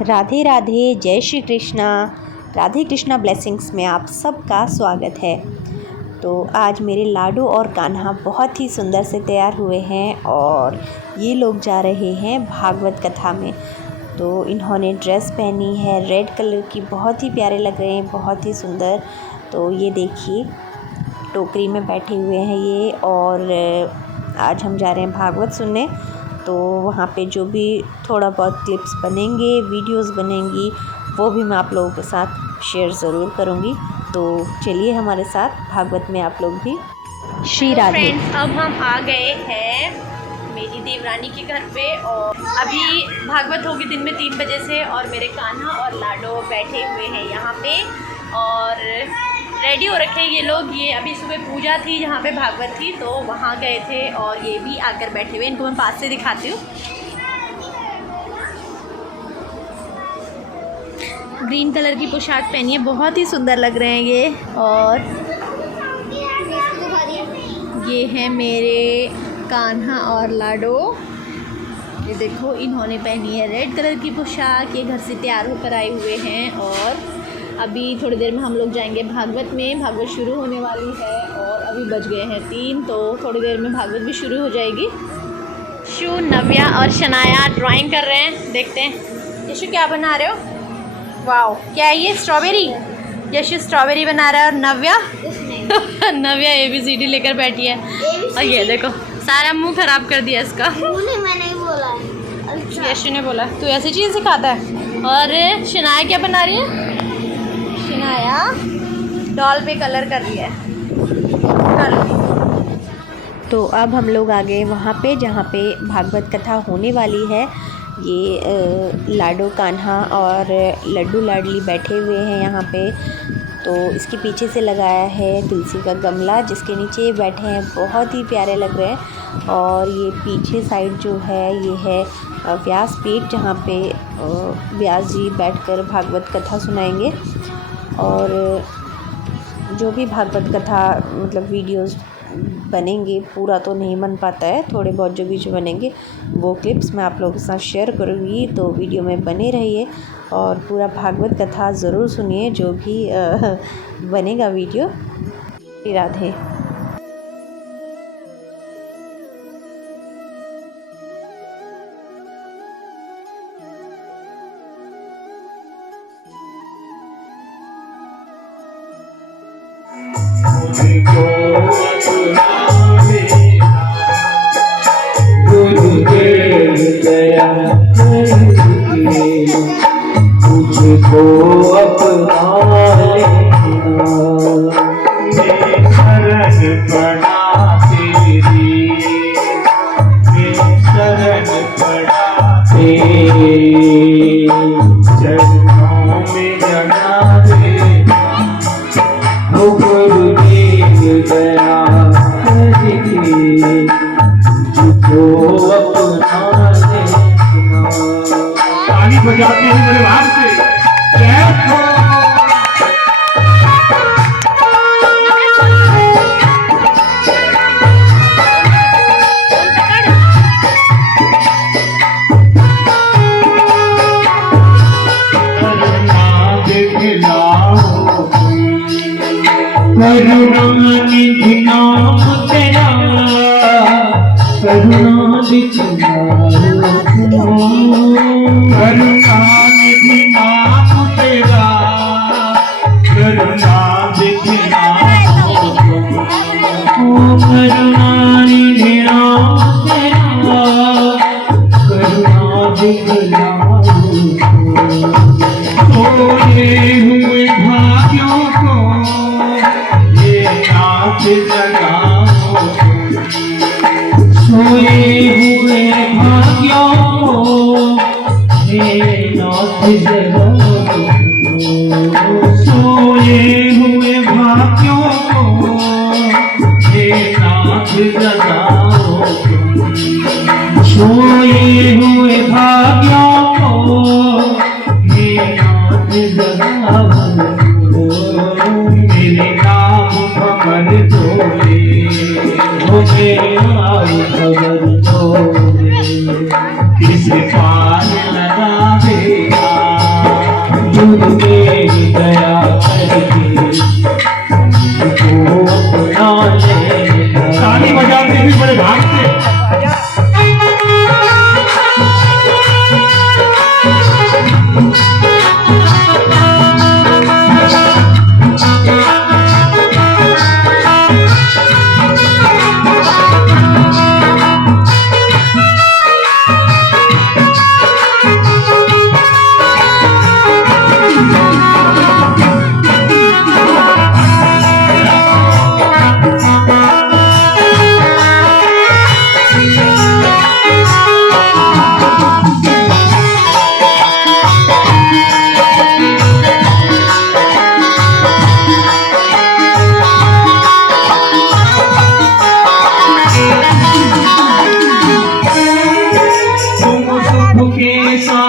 राधे राधे, जय श्री कृष्णा। राधे कृष्णा ब्लेसिंग्स में आप सबका स्वागत है। तो आज मेरे लाडू और कान्हा बहुत ही सुंदर से तैयार हुए हैं और ये लोग जा रहे हैं भागवत कथा में। तो इन्होंने ड्रेस पहनी है रेड कलर की, बहुत ही प्यारे लग रहे हैं, बहुत ही सुंदर। तो ये देखिए टोकरी में बैठे हुए हैं ये, और आज हम जा रहे हैं भागवत सुनने। तो वहाँ पे जो भी थोड़ा बहुत क्लिप्स बनेंगे, वीडियोस बनेंगी, वो भी मैं आप लोगों के साथ शेयर ज़रूर करूँगी। तो चलिए हमारे साथ भागवत में आप लोग भी। श्री राधे। फ्रेंड्स, अब हम आ गए हैं मेरी देवरानी के घर पे और अभी भागवत होगी दिन में 3 बजे से, और मेरे कान्हा और लाडो बैठे हुए हैं यहाँ पे और रेडी हो रखे हैं ये लोग। ये अभी सुबह पूजा थी जहाँ पे भागवत थी, तो वहाँ गए थे और ये भी आकर बैठे हुए। इनको मैं पास से दिखाती हूँ। ग्रीन कलर की पोशाक पहनी है, बहुत ही सुंदर लग रहे हैं ये। और ये है मेरे कान्हा और लाडो। ये देखो इन्होंने पहनी है रेड कलर की पोशाक। ये घर से तैयार होकर आए हुए हैं और अभी थोड़ी देर में हम लोग जाएंगे भागवत में। भागवत शुरू होने वाली है और अभी बज गए हैं 3, तो थोड़ी देर में भागवत भी शुरू हो जाएगी। यशु, नव्या और शनाया ड्राइंग कर रहे हैं, देखते हैं। यशु क्या बना रहे हो? वाओ, क्या है ये? स्ट्रॉबेरी। यशु स्ट्रॉबेरी बना रहा है और नव्या नव्या ABCD लेकर बैठी है। और ये देखो सारा मुंह खराब कर दिया इसका। मैंने बोला, यशु ने बोला तू ऐसी चीज़ सिखाता है। और शनाया क्या बना रही है? शनाया डॉल पे कलर कर रही है। तो अब हम लोग आ गए वहाँ पे जहाँ पे भागवत कथा होने वाली है। ये लाडो, कान्हा और लड्डू लाडली बैठे हुए हैं यहाँ पे। तो इसके पीछे से लगाया है तुलसी का गमला जिसके नीचे ये बैठे हैं, बहुत ही प्यारे लग रहे हैं। और ये पीछे साइड जो है ये है व्यासपीठ, जहाँ पे व्यास जी बैठकर भागवत कथा सुनाएंगे। और जो भी भागवत कथा मतलब वीडियोस बनेंगे, पूरा तो नहीं बन पाता है, थोड़े बहुत जो भी बनेंगे वो क्लिप्स मैं आप लोगों के साथ शेयर करूँगी। तो वीडियो में बने रहिए और पूरा भागवत कथा ज़रूर सुनिए, जो भी बनेगा वीडियो। राधे। तुझको अपना लेना, मैं शरण पड़ा तेरी, मैं शरण पड़ा तेरी, चरणों में जड़ा दे गुरुदेव दया करके तुझको अपना लेना। ताली बजाते हैं मेरे भाग से। जय हो। करुणानिधि नाम तेरा, करुणानिधि नाम तेरा, करुणानिधि नाम तेरा, करुणानिधि नाम। सोए हुए भाग्यों को ये नाथ जगाओ, सोए हुए भाग्यों को ये नाथ जगाओ, सोए हुए भाग्यों को ये नाथ जगाओ, सोए हुए भाग्यों को ये नाथ जगाओ। मेरे नाम भवन तोले, मुझे आयु भवन तोले, किस पार लगावे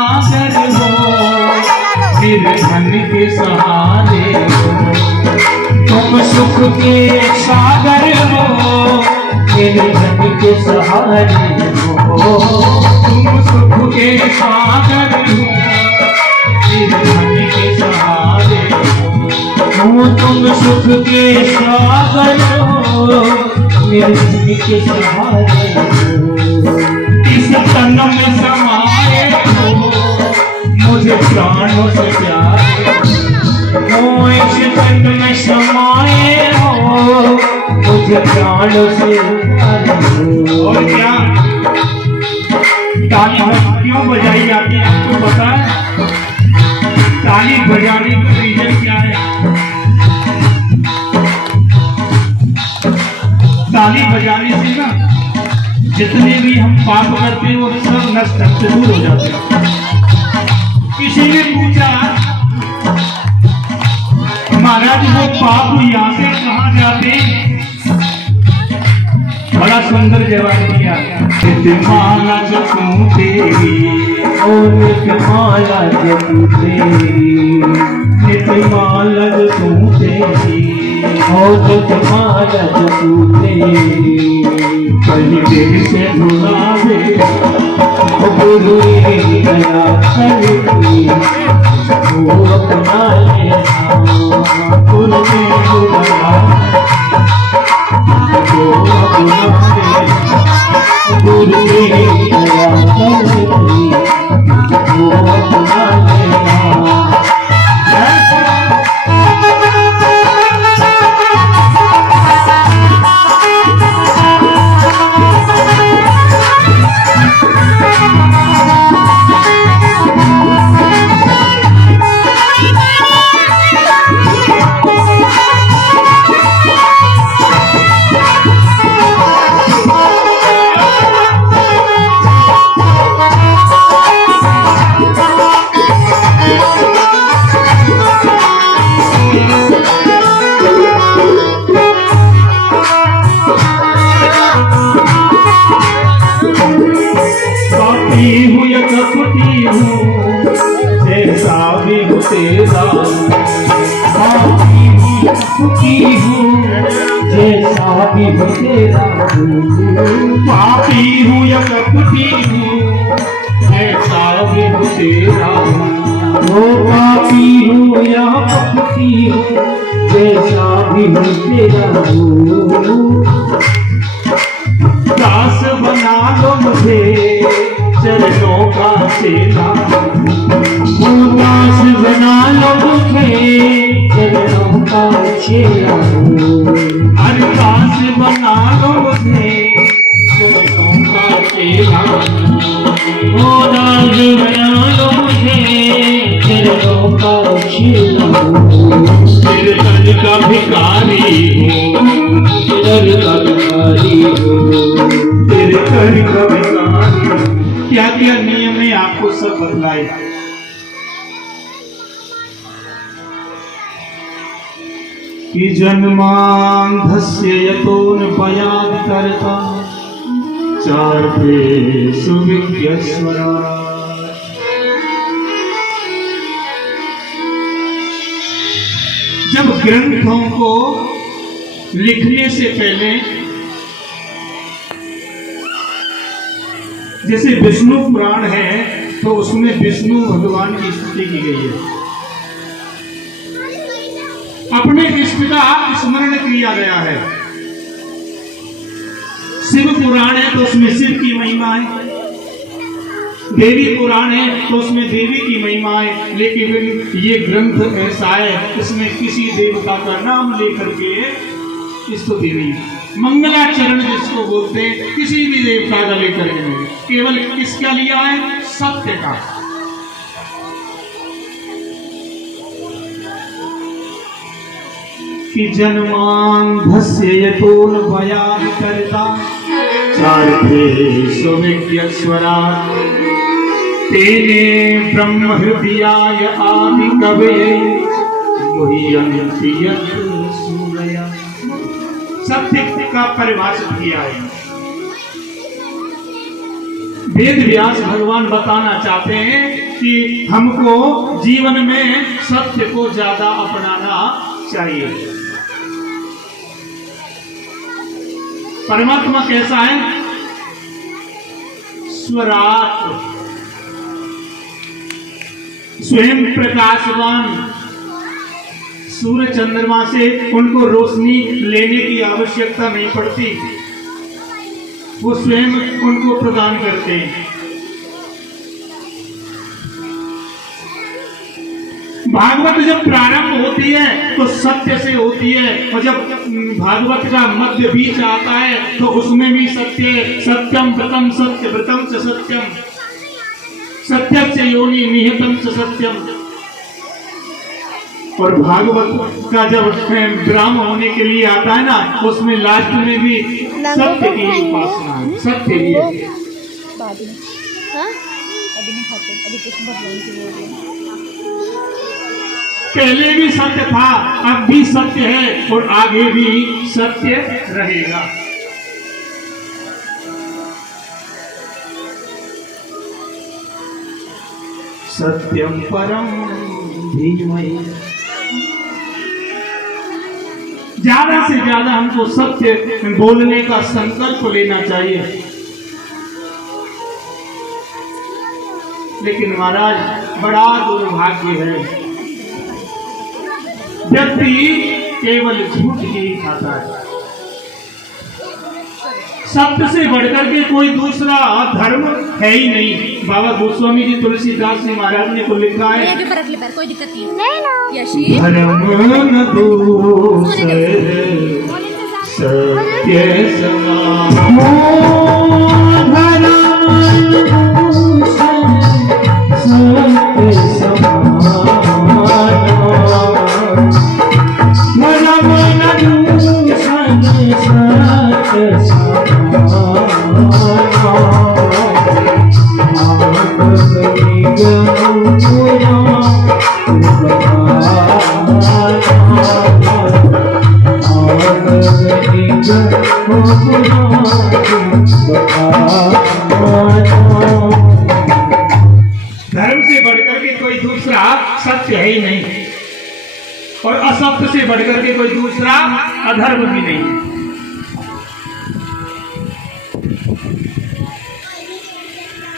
सागर हो, निर्धन के सहारे हो। तुम सुख के सागर हो, निर्धन के सहारे हो। तुम सुख के सागर हो, निर्धन के सहारे हो। तुम सुख के सागर हो, निर्धन के सहारे हो। इस तन में समाये हो, मुझे प्राणों से प्यार हो। इस तन में समाये हो, मुझे प्राणों से प्यार हो। और क्या ताली क्यों बजाई जाती है आपको पता है? ताली बजाने का रीजन क्या है? ताली बजाने से ना जितने भी हम पाप करते हैं वो सब नष्ट से दूर हो जाते हैं। किसी ने पूछा महाराज वो पाप यहाँ से कहाँ जाते? बड़ा सुंदर जवाब दिया, माला जपू तेरी और माला जपू तेरी, माला जपू तेरी और माला जपू तेरी। कहीं देर से बुलावे गुरु दया करती, वो अपना ले गुरु दया गुरु दया करती, वो अपना लेना। जैसा भी हो तेरा पापी हूँ या कपटी हूँ, जैसा भी हो तेरा वो पापी हूँ या कपटी हूँ, जैसा भी हो तेरा दास बना लो मुझे चरणों का सेवा। दास बना लो मुझे चरणों का चेला। अरे दास बना लो मुझे चरणों का चेला। ओ दास बना लो मुझे चरणों का चेला। तेरे दर का भिखारी हो, तेरे दर का भिखारी हो, तेरे दर का भिखारी। क्या क्या नियम है आपको सब बदलाएगा। कि जन्मांधस्य यतोऽन्वयात् कर्ता चार्थे सुविज्ञस्वरा। जब ग्रंथों को लिखने से पहले जैसे विष्णु पुराण है तो उसमें विष्णु भगवान की स्तुति की गई है, अपने इष्ट का स्मरण किया गया है। शिव पुराण है तो उसमें शिव की महिमा है, देवी पुराण है तो उसमें देवी की महिमा है। लेकिन ये ग्रंथ ऐसा है इसमें किसी देवता का नाम लेकर के स्तुति नहीं, मंगलाचरण जिसको बोलते हैं किसी भी देवता का लेकर के नहीं, केवल किसका लिया है? सत्य का। कि जन्मांधस्य यतोऽन्वयात् कर्ता चार्थे सुविज्ञस्वरात् तेने ब्रह्म हृदयाय आदि कवये मुह्यन्ति यत् सूरया। सत्य का परिभाषित किया है। वेद व्यास भगवान बताना चाहते हैं कि हमको जीवन में सत्य को ज्यादा अपनाना चाहिए। परमात्मा कैसा है? स्वराट, स्वयं प्रकाशवान, सूर्य चंद्रमा से उनको रोशनी लेने की आवश्यकता नहीं पड़ती, वो स्वयं उनको प्रदान करते हैं। भागवत जब प्रारंभ होती है तो सत्य से होती है, और जब भागवत का मध्य बीच आता है तो उसमें भी सत्य, सत्यम व्रतम सत्य व्रतम च सत्यम, सत्यम च योनि निहितम च सत्यम। और भागवत का जब विराम होने के लिए आता है ना, उसमें लास्ट में भी सत्य की उपासना है, सत्य ही है। अभी नहीं खाते, अभी कृष्ण भगवान की बोल रहे हैं। पहले भी सत्य था, अब भी सत्य है और आगे भी सत्य रहेगा। सत्यम परम धीमहि। ज्यादा से ज्यादा हमको सत्य बोलने का संकल्प लेना चाहिए। लेकिन महाराज बड़ा दुर्भाग्य है, व्यक्ति केवल झूठ ही खाता है। सत्य से बढ़कर के कोई दूसरा धर्म है ही नहीं। बाबा गोस्वामी जी तुलसीदास जी महाराज ने तो लिखा है, कोई दिक्कत नहीं, धर्म न दूसरे सत्य धर्म से बढ़कर के कोई दूसरा सत्य है ही नहीं, और असत्य से बढ़कर के कोई दूसरा अधर्म भी नहीं है।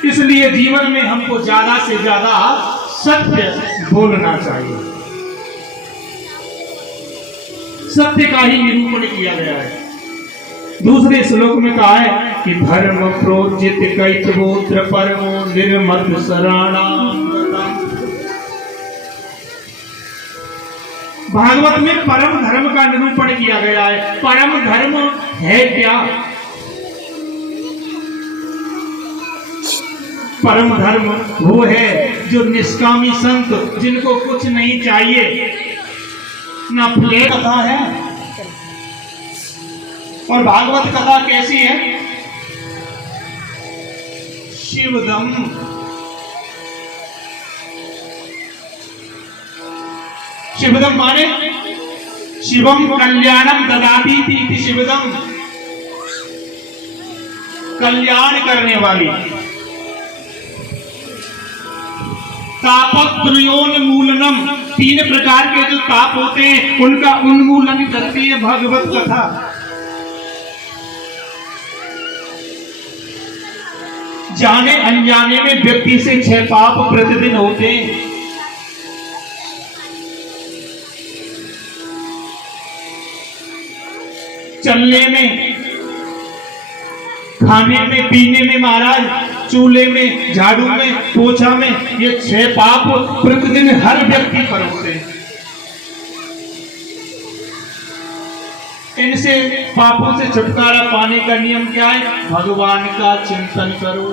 इसलिए जीवन में हमको ज्यादा से ज्यादा सत्य बोलना चाहिए। सत्य का ही निरूपण किया गया है। दूसरे श्लोक में कहा है कि धर्म प्रोजित कैतवोत्र परमो निर्मत शरणागतम्। भागवत में परम धर्म का निरूपण किया गया है। परम धर्म है क्या? परम धर्म वो है जो निष्कामी संत, जिनको कुछ नहीं चाहिए, ना फले कथा है। और भागवत कथा कैसी है? शिवदम, शिवदम माने शिवम कल्याणम ददाती इति शिवदम, कल्याण करने वाली। तापत्रयोन्मूलनम, 3 प्रकार के जो ताप होते हैं उनका उन्मूलन करती है भागवत कथा। जाने अनजाने में व्यक्ति से 6 पाप प्रतिदिन होते हैं। चलने में, खाने में, पीने में महाराज, चूल्हे में, झाड़ू में, पोछा में, ये 6 पाप प्रतिदिन हर व्यक्ति पर होते हैं। इनसे पापों से छुटकारा पाने का नियम क्या है? भगवान का चिंतन करो।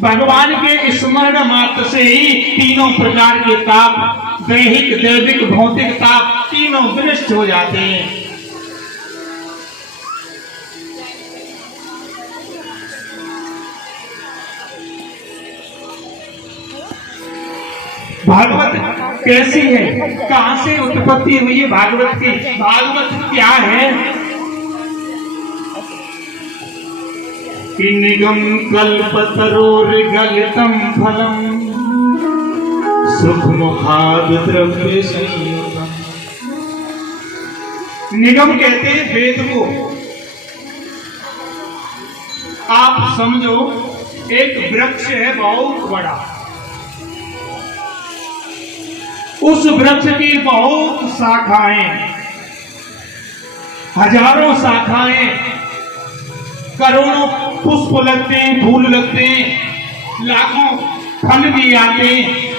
भगवान के स्मरण मात्र से ही तीनों प्रकार के ताप, दैहिक, दैविक, भौतिक ताप, तीनों विनष्ट हो जाते हैं। भागवत कैसी है? कहां से उत्पत्ति हुई है भागवत की? भागवत क्या है? कि निगम कल्पतरोर्गलितं फलम् सुखमुखाद द्रव्य संयुतम्। निगम कहते हैं वेद को। आप समझो एक वृक्ष है बहुत बड़ा, उस वृक्ष की बहुत शाखाएं, हजारों शाखाएं, करोड़ों पुष्प लगते हैं, फूल लगते हैं, लाखों फल भी आते हैं,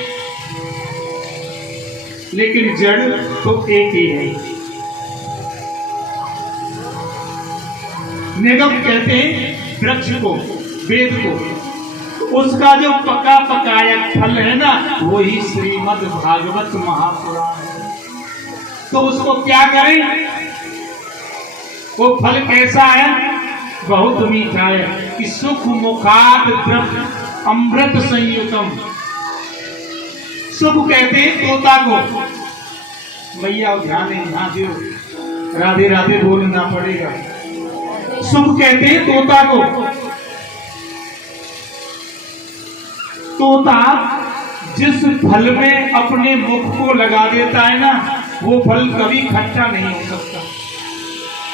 लेकिन जड़ तो एक ही है। निगम कहते हैं वृक्ष को, वेद को। उसका जो पका पकाया फल है ना, वही श्रीमद् भागवत महापुराण है। तो उसको क्या करें? वो फल कैसा है? बहुत मीठा है कि सुख मुखाद द्रव्य अमृत संयुतम। सुख कहते हैं तोता को। भैया ध्यान दो, राधे राधे बोलना पड़ेगा। सुख कहते हैं तोता को। तोता जिस फल में अपने मुख को लगा देता है ना, वो फल कभी खट्टा नहीं हो सकता।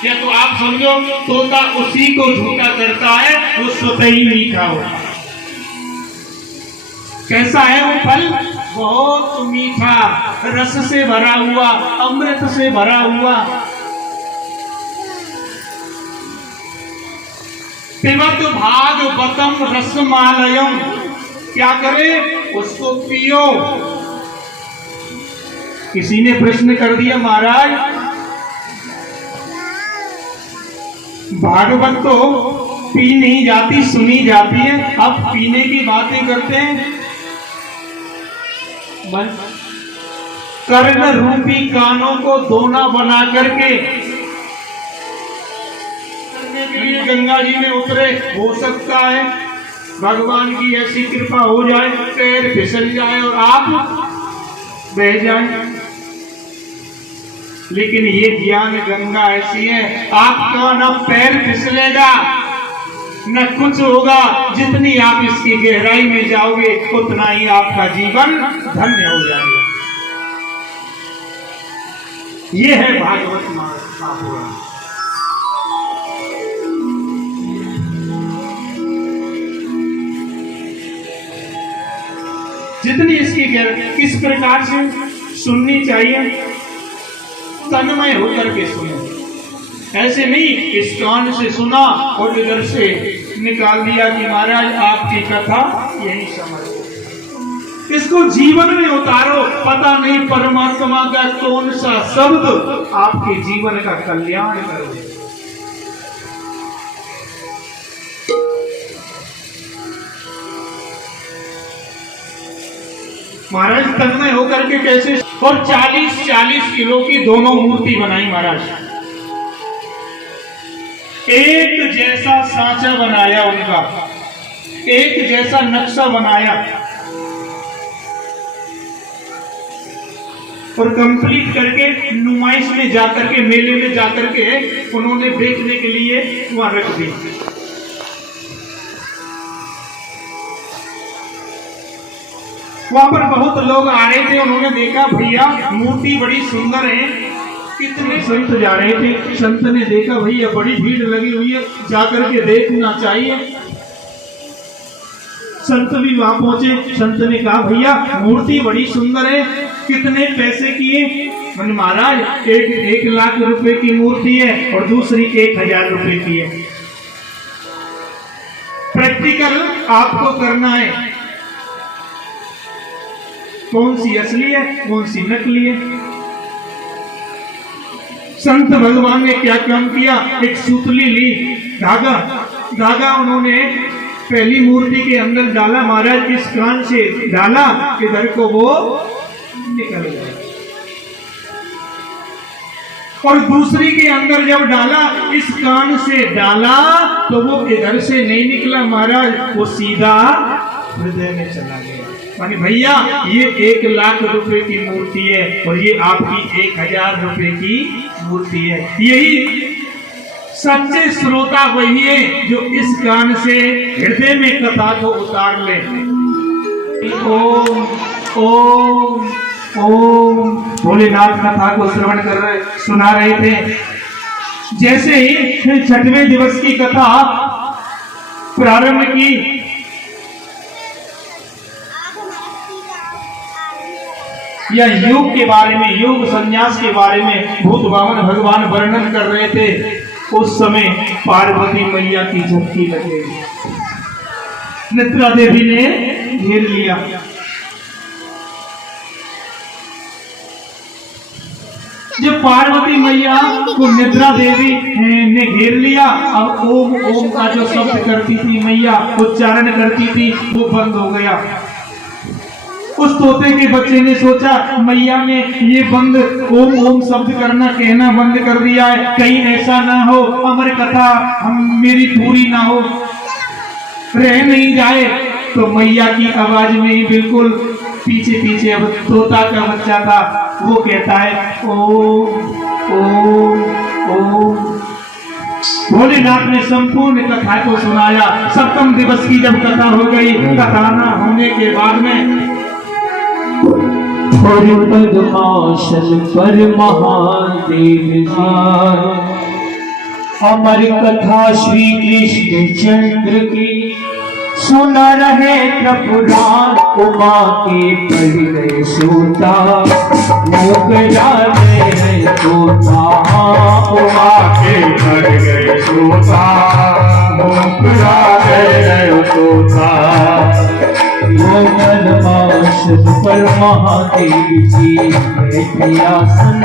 या तो आप समझो तोता उसी को झूठा करता है, वो स्वतः ही मीठा होता है। कैसा है वो फल? बहुत मीठा, रस से भरा हुआ, अमृत से भरा हुआ। पिबत भागवतम रसमालयम। क्या करे? उसको पियो। किसी ने प्रश्न कर दिया, महाराज भागवत तो पी नहीं जाती, सुनी जाती है, अब पीने की बातें करते हैं। कर्ण रूपी कानों को दोना बना करके करने के लिए गंगा जी में उतरे। हो सकता है भगवान की ऐसी कृपा हो जाए, पैर फिसल जाए और आप बह जाए। लेकिन ये ज्ञान गंगा ऐसी है, आपका न पैर फिसलेगा न कुछ होगा। जितनी आप इसकी गहराई में जाओगे उतना ही आपका जीवन धन्य हो जाएगा। ये है भागवत महापुराण। जितनी इसकी गहराई किस प्रकार से सुननी चाहिए, तन्मय होकर के सुनो। ऐसे नहीं इस कान से सुना और इधर से निकाल दिया कि महाराज आपकी कथा यही समझ। इसको जीवन में उतारो। पता नहीं परमात्मा का कौन सा शब्द आपके जीवन का कल्याण करो। महाराज तन्मय होकर के कैसे? और 40-40 किलो की दोनों मूर्ति बनाई महाराज। एक जैसा सांचा बनाया उनका, एक जैसा नक्शा बनाया और कंप्लीट करके नुमाइश में जाकर के, मेले में जाकर के उन्होंने बेचने के लिए वहां रख दी। वहां पर बहुत लोग आ रहे थे, उन्होंने देखा भैया मूर्ति बड़ी सुंदर है। कितने संत जा रहे थे, संत ने देखा भैया बड़ी भीड़ लगी हुई है, जाकर के देखना चाहिए। संत भी वहां पहुंचे। संत ने कहा भैया मूर्ति बड़ी सुंदर है, कितने पैसे किए? मैंने महाराज 1 लाख रुपए की मूर्ति है और दूसरी 1000 रुपए की है। प्रैक्टिकल आपको करना है, कौन सी असली है कौन सी नकली है। संत भगवान ने क्या काम किया? एक सूतली ली, धागा उन्होंने पहली मूर्ति के अंदर डाला। महाराज इस कान से डाला, इधर को वो निकल गया। और दूसरी के अंदर जब डाला, इस कान से डाला तो वो इधर से नहीं निकला महाराज, वो सीधा हृदय में चला गया। मानी भैया ये 1 लाख रुपए की मूर्ति है और ये आपकी 1000 रुपए की मूर्ति है। यही सच्चे श्रोता वही है जो इस गान से हृदय में कथा को उतार ले। ओम ओम ओम भोलेनाथ कथा को श्रवण कर रहे सुना रहे थे। जैसे ही 6वें दिवस की कथा प्रारंभ की, यह योग के बारे में, योग संन्यास के बारे में भूत बामन भगवान वर्णन कर रहे थे। उस समय पार्वती मैया की झपकी लगे, निद्रा देवी ने घेर लिया। जब पार्वती मैया को निद्रा देवी ने घेर लिया, अब ओम ओम का जो शब्द करती थी मैया, उच्चारण करती थी, वो बंद हो गया। उस तोते के बच्चे ने सोचा मैया ने ये बंद ओम ओम शब्द करना कहना बंद कर दिया है, कहीं ऐसा ना हो अमर कथा मेरी पूरी ना हो, रह नहीं जाए। तो मैया की आवाज में ही बिल्कुल पीछे पीछे, अब तोता का बच्चा था, वो कहता है ओम ओम ओम। भोलेनाथ ने संपूर्ण कथा को सुनाया। 7वें दिवस की जब कथा हो गई, कथा न होने के बाद में पद्मासन पर महादेव अमर कथा श्री कृष्ण चंद्र की सुना रहे प्रपुराण। उमा के पड़ गए सोता, मोकरा गए तोता। उमा के पड़ गए सोता, मोकरा गए तोता। वो पद्मासन पर महादेव जी बैठे आसन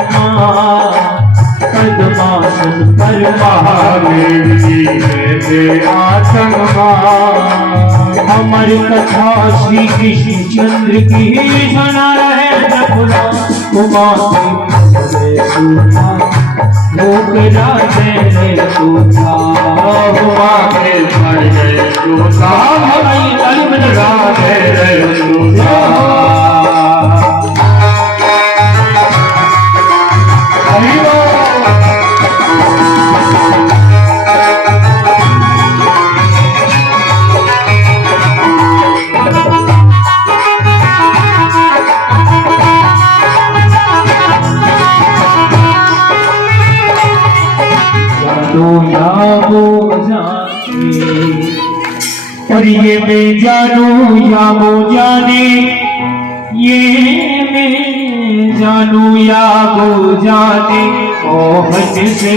पद्मासन पर महादेव जी बैठे आसन। अमर कथा श्री कृष्ण चंद्र की सुना रहे प्रपुराण। उमा के सोता, मोकरा गए तोता। उमा के पड़ गए सोता, मोकरा गए तोता। और ये मैं जानू या वो जाने, ये मैं जानू या वो जाने। मोहन से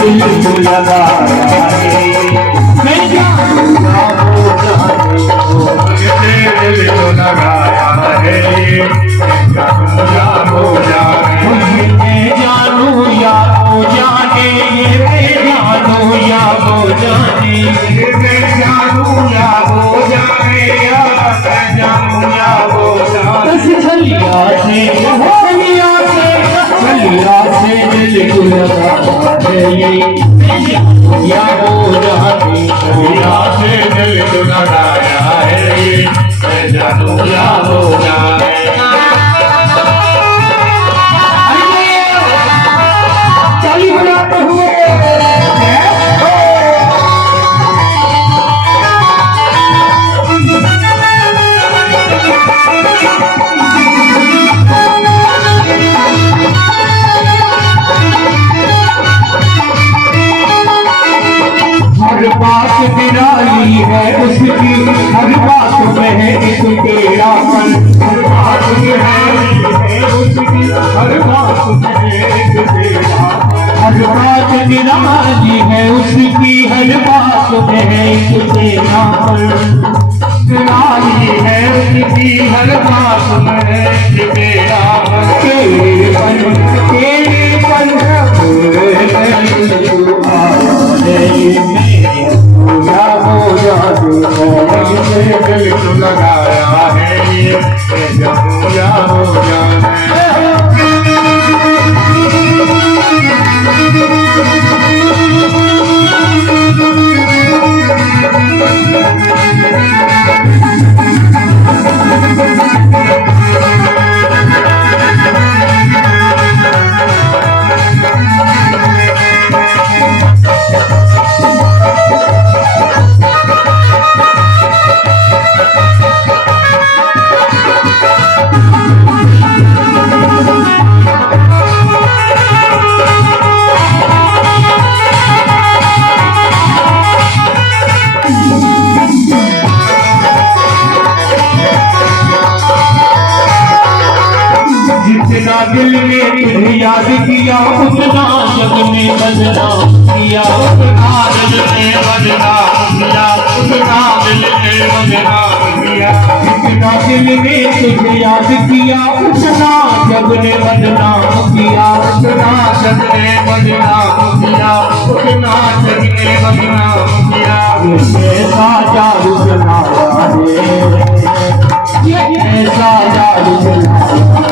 दिल को लगाया है, मैं जानू या वो जाने। दिल को लगाया है, जानू या वो जाने। मैं जानू या वो जाने, ये मैं जानू या वो जाने। जानू या वो जाने, जानू या वो जाने। छलिया से दिल को लगाया है, या वो जाने। छलिया से दिल को लगाया है, जानू या वो जाने। चाली बनाते हुए हर बात निराली है उसकी, हर बात में है एक टेढ़ापन। हर बात है उसकी, हर बात में एक टेढ़ापन। हर बात निराली है उसकी, हर बात में है एक टेढ़ापन। निराली है उसकी, हर बात में एक टेढ़ापन। दिल को लगाया है, जानू या वो जाने। दिल में तुझे याद किया उतना जग में बदनाम किया, उतना दिल में बदनाम किया, उतना दिल में बदनाम किया, इतना दिल में तुझे याद किया उतना जग ने बदनाम किया, उतना जग ने बदनाम किया, उतना जग ने बदनाम किया। ऐसा जादू चलाया है, ऐसा जादू चलाया है,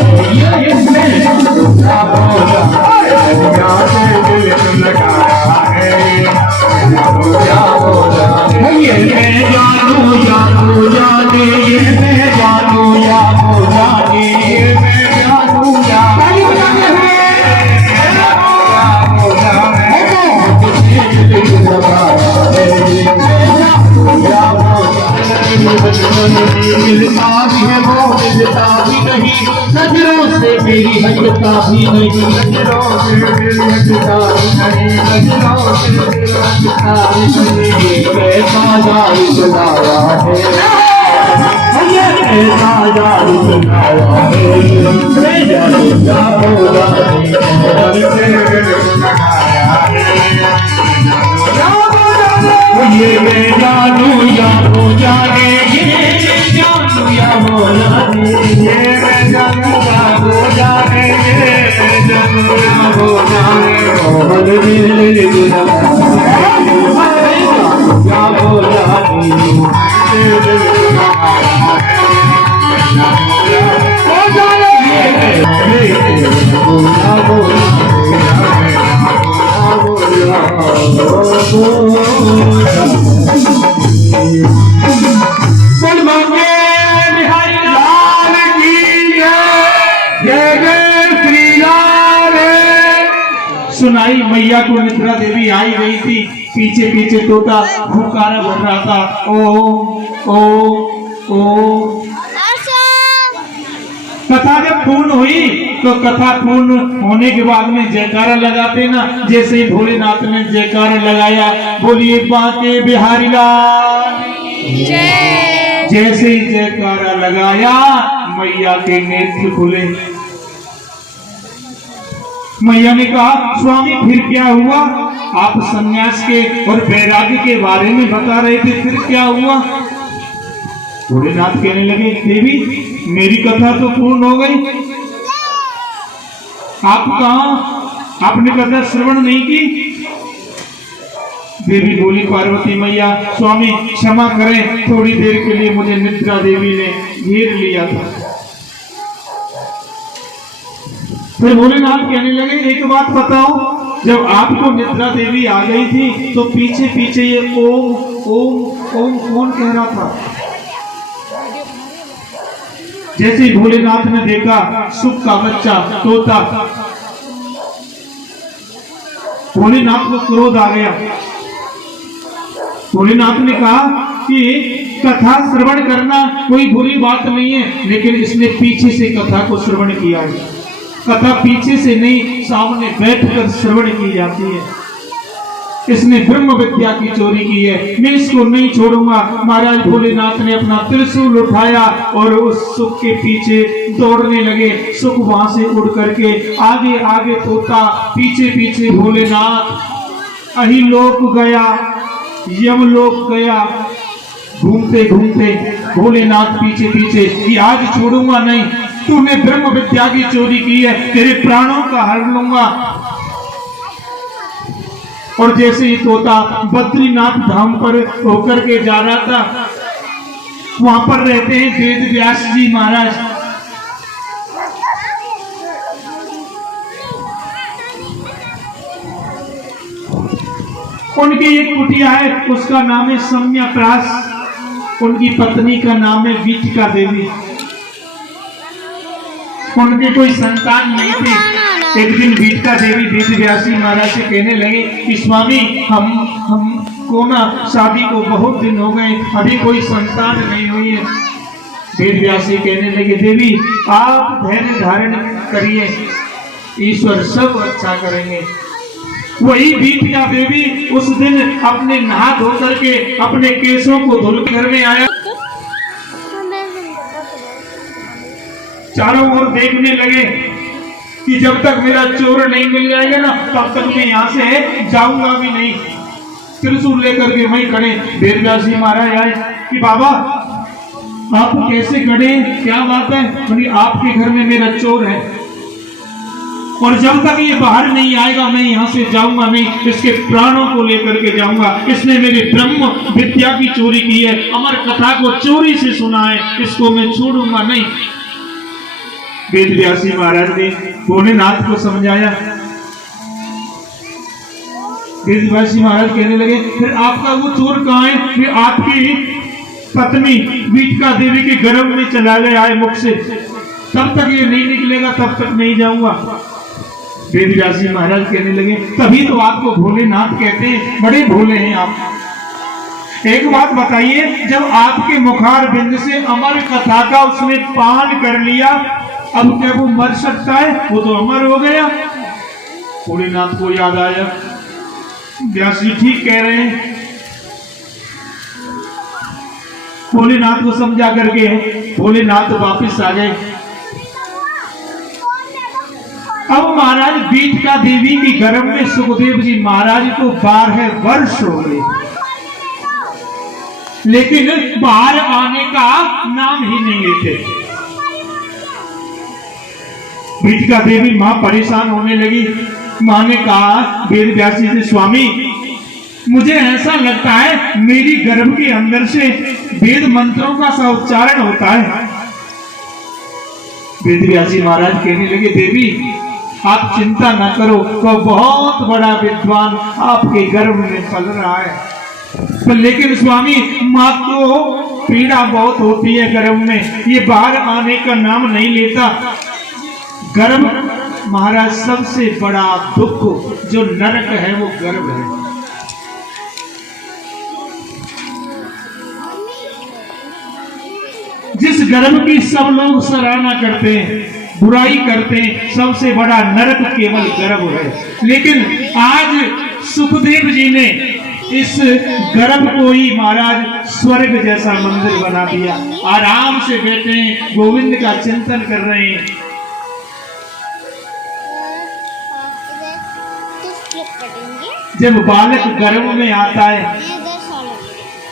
ये मिलता भी है वो मिलता भी नहीं, नजरों से मेरी हटता भी नहीं, नजरों से मेरी हटता भी नहीं, नजरों से मेरी हटता भी नहीं। ये कैसा जादू चलाया है, ये कैसा जादू चलाया है, जादू जादू ये मैं जानू या हो जाने, ये जानू या हो जाने, ये मैं जानू या हो जाने, ये जानू या हो जाने, मोहन दिल दिला या हो जाने, सुनाई मैया को निद्रा देवी आई गई थी, पीछे पीछे तोता फुकारा बन रहा था, ओ ओ ओ। कथा जब पूर्ण हुई तो कथा पूर्ण होने के बाद में जयकारा लगाते ना, जैसे ही भोलेनाथ ने जयकारा लगाया, बोलिए बांके बिहारी लाल, जैसे ही जयकारा लगाया मैया के नेत्र खुले। मैया ने कहा स्वामी फिर क्या हुआ, आप संन्यास के और वैराग्य के बारे में बता रहे थे, फिर क्या हुआ। भोलेनाथ कहने लगे देवी मेरी कथा तो पूर्ण हो गई, आप कहा, आपने कथा श्रवण नहीं की। देवी बोली पार्वती मैया स्वामी क्षमा करें, थोड़ी देर के लिए मुझे निद्रा देवी ने घेर लिया था। फिर भोलेनाथ कहने लगे एक बात बताओ, जब आपको निद्रा देवी आ गई थी तो पीछे पीछे ये ओम ओम ओम कौन कह रहा था। जैसे ही भोलेनाथ ने देखा सुख का बच्चा तोता, भोलेनाथ को क्रोध आ गया। भोलेनाथ ने कहा कि कथा श्रवण करना कोई बुरी बात नहीं है, लेकिन इसने पीछे से कथा को श्रवण किया है। कथा पीछे से नहीं सामने बैठकर श्रवण की जाती है। इसने ब्रह्म विद्या की चोरी की है, मैं इसको नहीं छोड़ूंगा। महाराज भोलेनाथ ने अपना त्रिशूल उठाया और उस सुख के पीछे दौड़ने लगे। सुख वहां से उड़ करके आगे आगे तोता, पीछे पीछे भोलेनाथ। अहिलोक गया, यमलोक गया, घूमते घूमते भोलेनाथ पीछे पीछे कि आज छोड़ूंगा नहीं, तूने ब्रह्म विद्या की चोरी की है, तेरे प्राणों का हर लूंगा। और जैसे ही तोता बद्रीनाथ धाम पर होकर के जा रहा था, वहां पर रहते हैं वेद व्यास जी महाराज। उनकी एक कुटिया है, उसका नाम है सम्यप्रास। उनकी पत्नी का नाम है वीचिका देवी। उनके कोई संतान नहीं थे। एक दिन वीचिका देवी वेद व्यासी महाराज से कहने लगे कि स्वामी हम को ना शादी को बहुत दिन हो गए, अभी कोई संतान नहीं हुई है। वेद व्यासी कहने लगे देवी आप धैर्य धारण करिए, ईश्वर सब अच्छा करेंगे। वही वीचिका देवी उस दिन अपने नहा धो करके अपने केशों को धुल घर में आया, चारों ओर देखने लगे कि जब तक मेरा चोर नहीं मिल जाएगा ना तब तक मैं यहाँ से जाऊंगा भी नहीं। त्रिशूल लेकर के वहीं खड़े वेदव्यास जी महाराज आए कि बाबा आप कैसे खड़े, क्या बात है? बोली आपके घर में मेरा चोर है और जब तक ये बाहर नहीं आएगा मैं यहाँ से जाऊंगा नहीं, इसके प्राणों को लेकर के जाऊंगा। इसने मेरी ब्रह्म विद्या की चोरी की है, अमर कथा को चोरी से सुना है, इसको मैं छोड़ूंगा नहीं। वेदव्यास जी महाराज ने भोलेनाथ को समझाया। वेदव्यास जी महाराज कहने लगे फिर आपका वो चोर कहाँ है? फिर आपकी पत्नी वीटिका देवी के गर्भ में चला गया है मुख से, तब तक ये नहीं निकलेगा तब तक नहीं जाऊंगा। वेदव्यास जी महाराज कहने लगे तभी तो आपको भोलेनाथ कहते हैं, बड़े भोले हैं आप। एक बात बताइए, जब आपके मुखार बिंद से अमर कथा का उसने पान कर लिया, अब क्या वो मर सकता है? वो तो अमर हो गया। भोलेनाथ को याद आया, व्यास जी ठीक कह रहे हैं। भोलेनाथ को समझा करके भोलेनाथ वापिस आ गए। अब महाराज वीटिका देवी की गर्भ में सुखदेव जी महाराज को 12 वर्ष हो गए, लेकिन बाहर आने का नाम ही नहीं लेते। वीटिका देवी मां परेशान होने लगी। मां ने कहा वेदव्यास जी से, स्वामी मुझे ऐसा लगता है मेरी गर्भ के अंदर से वेद मंत्रों का सा उच्चारण होता है। वेदव्यास जी महाराज कहने लगे देवी आप चिंता ना करो, तो बहुत बड़ा विद्वान आपके गर्भ में पल रहा है। लेकिन स्वामी मां को पीड़ा बहुत होती है गर्भ में, ये बाहर आने का नाम नहीं लेता। गर्भ महाराज सबसे बड़ा दुख जो नरक है वो गर्भ है। जिस गर्भ की सब लोग सराहना करते हैं, बुराई करते हैं, सबसे बड़ा नरक केवल गर्भ है। लेकिन आज सुखदेव जी ने इस गर्भ को ही महाराज स्वर्ग जैसा मंदिर बना दिया। आराम से बैठे हैं, गोविंद का चिंतन कर रहे हैं। जब बालक गर्भ में आता है,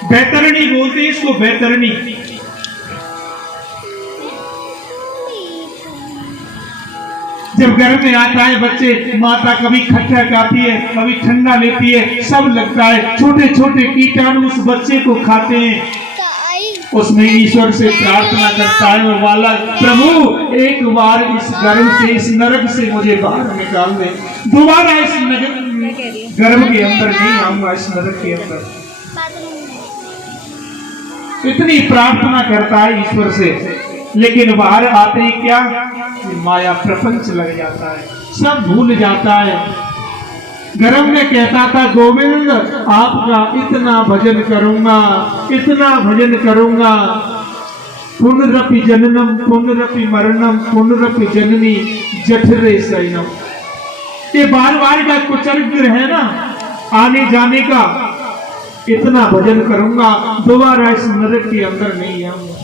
बैतरणी बोलते हैं इसको, बैतरणी। जब गर्भ में आता है बच्चे, माता कभी खट्टा खाती है, कभी ठंडा लेती है, सब लगता है। छोटे छोटे कीटाणु उस बच्चे को खाते हैं। उसमें ईश्वर से प्रार्थना करता है वो बालक, प्रभु एक बार इस गर्भ से, इस नरक से मुझे बाहर निकाल दे, दोबारा इस गर्भ के अंदर नहीं आऊंगा, इस नरक के अंदर। इतनी प्रार्थना करता है ईश्वर से, लेकिन बाहर आते ही क्या, माया प्रपंच लग जाता है, सब भूल जाता है। गर्भ में कहता था गोविंद आपका इतना भजन करूंगा, इतना भजन करूंगा, पुनरपि जननम पुनरपि मरणम पुनरपि जननी जठरे शयनम। ये बार बार का कुचक्र है ना, आने जाने का। इतना भजन करूंगा, दोबारा इस नरक के अंदर नहीं आऊंगा।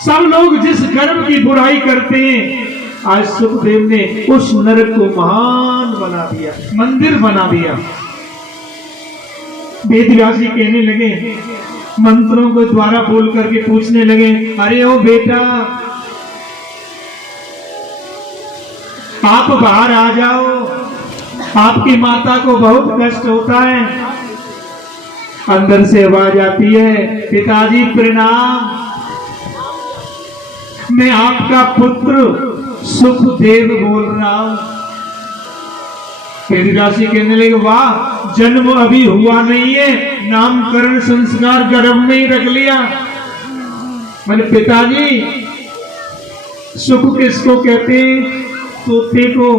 सब लोग जिस गर्भ की बुराई करते हैं, आज सुखदेव ने उस नरक को महान बना दिया, मंदिर बना दिया। वेदव्यास जी कहने लगे, मंत्रों को द्वारा बोल करके पूछने लगे, अरे ओ बेटा आप बाहर आ जाओ, आपकी माता को बहुत कष्ट होता है। अंदर से आवाज आती है, पिताजी प्रणाम, मैं आपका पुत्र सुखदेव बोल रहा हूं। वेदव्यास जी कहने लगे, वाह जन्म अभी हुआ नहीं है, नामकरण संस्कार गर्भ में ही रख लिया। मैंने पिताजी सुख किसको कहते हैं? तोते को,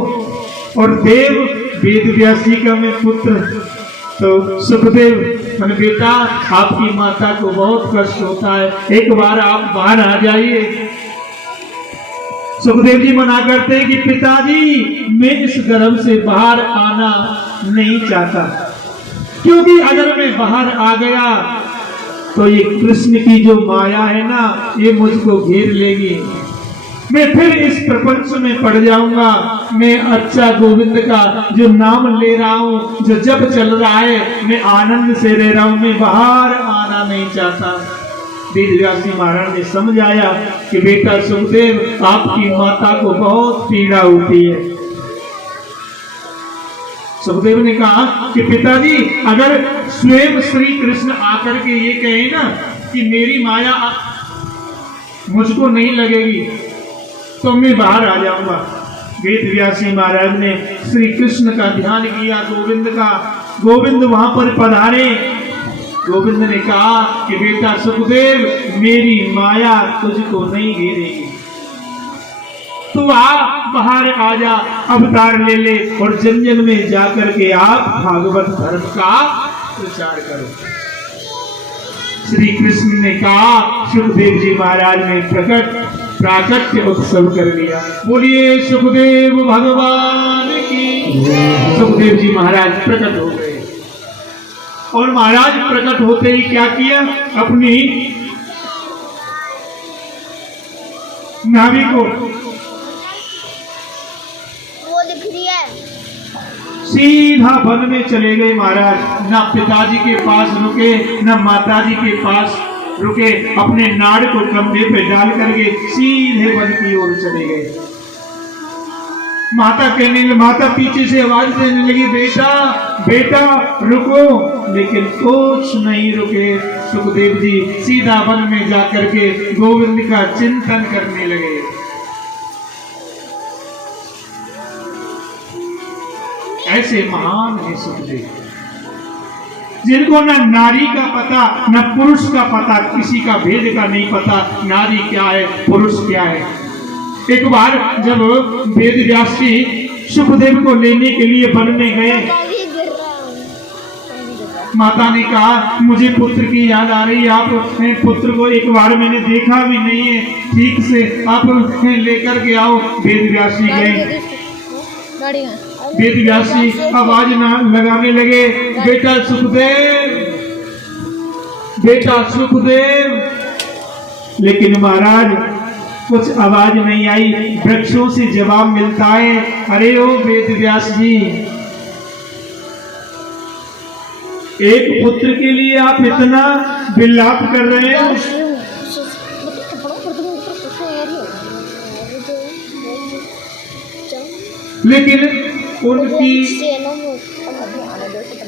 और देव वेदव्यास जी का मैं पुत्र, तो सुखदेव। मैंने बेटा आपकी माता को बहुत कष्ट होता है, एक बार आप बाहर आ जाइए। सुखदेव जी मना करते हैं कि पिताजी मैं इस गर्भ से बाहर आना नहीं चाहता, क्योंकि अगर मैं बाहर आ गया तो ये कृष्ण की जो माया है ना, ये मुझको घेर लेगी। मैं फिर इस प्रपंच में पड़ जाऊंगा। मैं अच्छा गोविंद का जो नाम ले रहा हूं, जो जप चल रहा है, मैं आनंद से रह रहा हूं, मैं बाहर आना नहीं चाहता। वेद व्यास जी महाराज ने समझाया कि बेटा सुखदेव, आपकी माता को बहुत पीड़ा होती है। सुखदेव ने कहा कि पिताजी, अगर स्वयं श्री कृष्ण आकर के ये कहे ना कि मेरी माया मुझको नहीं लगेगी, तो मैं बाहर आ जाऊंगा। वेद व्यास जी महाराज ने श्री कृष्ण का ध्यान किया, गोविंद का। गोविंद वहां पर पधारे। गोविंद ने कहा कि बेटा सुखदेव, मेरी माया तुझको नहीं घेरेगी, तू बाहर आ जा, अवतार ले ले और जन जन में जाकर के आप भागवत धर्म का प्रचार करो। श्री कृष्ण ने कहा, सुखदेव जी महाराज ने प्राकट्य उत्सव कर लिया। बोलिए सुखदेव भगवान की। सुखदेव जी महाराज प्रकट हो गए और महाराज प्रकट होते ही क्या किया, अपनी नाभि को वो दिख रही है, सीधा वन में चले गए महाराज। ना पिताजी के पास रुके, ना माताजी के पास रुके, अपने नाड़ को कंधे पे डाल करके सीधे वन की ओर चले गए। माता पीछे से आवाज देने लगी, बेटा बेटा रुको, लेकिन कुछ नहीं रुके। सुखदेव जी सीधा वन में जाकर के गोविंद का चिंतन करने लगे। ऐसे महान है सुखदेव, जिनको न नारी का पता, न पुरुष का पता, किसी का भेद का नहीं पता, नारी क्या है, पुरुष क्या है। एक बार जब वेद व्यास जी सुखदेव को लेने के लिए वन में गए, माता ने कहा, मुझे पुत्र की याद आ रही है, आप पुत्र को एक बार मैंने देखा भी नहीं है, ठीक से आप लेकर के आओ। वेद व्यास जी गए। वेद व्यास जी आवाज ना लगाने लगे, बेटा सुखदेव, बेटा सुखदेव। लेकिन महाराज कुछ आवाज नहीं आई। वृक्षों से जवाब मिलता है, अरे ओ वेद व्यास जी, एक पुत्र के लिए आप इतना विलाप कर रहे हो, लेकिन उनकी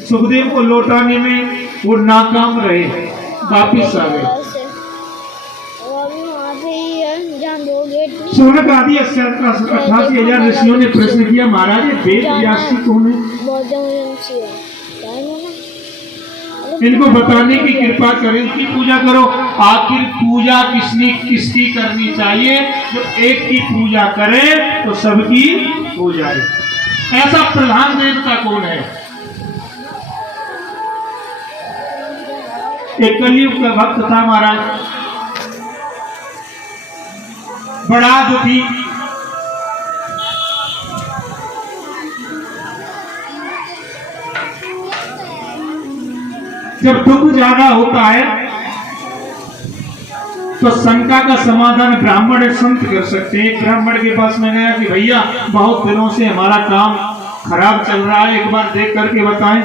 सुखदेव को लौटाने में वो नाकाम रहे, वापिस आ गए। सोनक आदि 88,000 ऋषियों ने प्रश्न किया, महाराज ये वेद व्यास जी कौन है, इनको बताने की कृपा करें, इनकी पूजा करो। आखिर पूजा किसकी करनी चाहिए, जब एक की पूजा करे तो सबकी हो जाए। ऐसा प्रधान देवता कौन है? एक कलयुग का भक्त था महाराज, बड़ा दुखी। जब दुख ज्यादा होता है तो शंका का समाधान ब्राह्मण संत कर सकते हैं। ब्राह्मण के पास में गया कि भैया बहुत दिनों से हमारा काम खराब चल रहा है, एक बार देख करके बताएं।